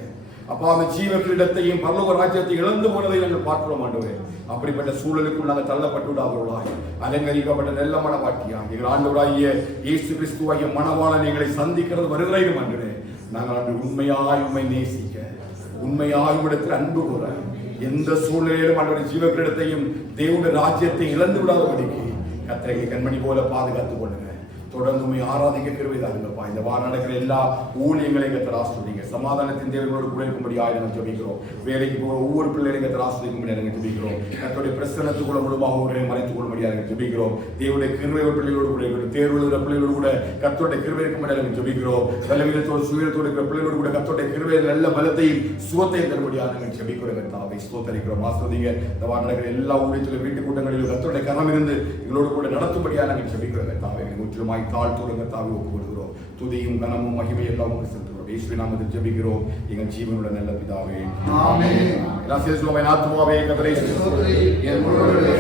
அப்பா அந்த ஜீவக்கிரீடத்தையும் பரலோக ராஜ்யத்தை இழந்து போனதை நாங்கள் பார்க்கிறோம் ஆண்டவரே. அப்படிப்பட்ட சூழலுக்குள் நாங்கள் தள்ளப்பட்டு விடாதவர்களாக அலங்கரிக்கப்பட்ட நல்ல மனவாட்டியாக எங்கள் ஆண்டவராகிய இயேசு கிறிஸ்துவாகிய மணவாளன் எங்களை சந்திக்கிறது வருகிறேன் ஆண்டவரே. நாங்கள் அன்று உண்மையாய் உண்மை நேசிக்க உண்மையாய் இடத்தில் அன்பு கூற எந்த சூழ்நிலையிலும் ஆண்டவருடைய ஜீவக்கிரீடத்தையும் தேவனுடைய ராஜ்யத்தை இழந்து விடாதபடிக்கு கர்த்தரை கண்மணி போல பாதுகாத்துக் கொள்ளுங்க. தொடர்ந்து உண்மை ஆராதிக்க கிருபை தாருங்கப்பா. இந்த வாரம் நடக்கிற எல்லா ஊழியங்களையும் கர்த்தர் ஆசீர்வதிங்க. சமாதானத்தின் தேவனோடு கூட இருக்கும்படியாக நாங்கள் ஜெபிக்கிறோம். வேலைக்கு போகிற ஒவ்வொரு பிள்ளைகளையும் கர்த்தர் ஆசீர்வதிக்கும்படியாக நாங்கள் ஜெபிக்கிறோம். கர்த்தருடைய பிரசன்னத்துக்குள்ள முழுமாக ஒரே மறைத்துக் கொள்ளும்படியாக நாங்கள் ஜெபிக்கிறோம். தேவனுடைய கிருபையோட பிள்ளைகளோடு கூட இருக்கட்டும். தேர்வு எழுதுகிற பிள்ளைகளோடு கூட கர்த்தருடைய கிருபை இருக்கும்படியாக நாங்கள் ஜெபிக்கிறோம். பலவீனத்தோடு சுயத்தோடு இருக்கிற பிள்ளைகளோடு கூட கர்த்தருடைய கிருபை நல்ல பலத்தையும் சுகத்தையும் தரும்படியாக நாங்கள் ஜெபிக்கிறோம். கர்த்தாவை ஸ்தோத்தரிக்கிறோம். ஆசீர்வதிங்க. இந்த வாரம் நடக்கிற எல்லா ஊழியத்திலும் வீட்டு கூட்டங்களிலும் கர்த்தருடைய கரம் இருந்து எங்களோடு கூட நடத்தும்படியாக நாங்கள் ஜெபிக்கிறோம். கர்த்தாவை முற்றிலுமாய் தாழ்த்தோடு கர்த்தாவை ஒப்புக்கொள்கிறோம். துதியும் கனமும் மகிமை எல்லாம் உங்களுக்கு செலுத்துகிறோம். இயேசுவின் நாமத்தில் ஜெபிக்கிறோம் எங்கள் ஜீவனுள்ள நல்ல பிதாவே. ஆமென். எல்லாம் சேர்ந்து சொல்லுவோம். என் ஆத்துமாவே கர்த்தரை ஸ்தோத்திரி, என் முழு உள்ளமே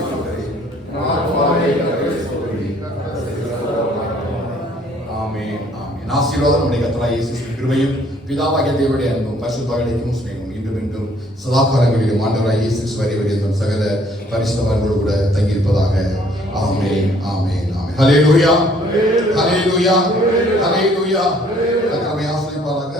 ஸ்தோத்திரி. என் ஆத்துமாவே கர்த்தரை ஸ்தோத்திரி. ஆமென். ஆமென். ஆசீர்வாதம் நம்முடைய கர்த்தராகிய இயேசுவின் கிருபையும் பிதாவாகிய தேவனுடைய அன்பும் பரிசுத்த ஆவியின் ஸ்நேகமும் இன்றும் என்றும் சதா காலங்களிலும் ஆண்டவராகிய இயேசு வரைவரையும் சகல பரிசுத்தவான்களோடு கூட தங்கியிருப்பதாக. ஆமென். ஆமென். ஆமென். ஹல்லேலூயா. ஹல்லேலூயா. ஹல்லேலூயா. கர்த்தரை ஆசீர்வதிப்பாராக.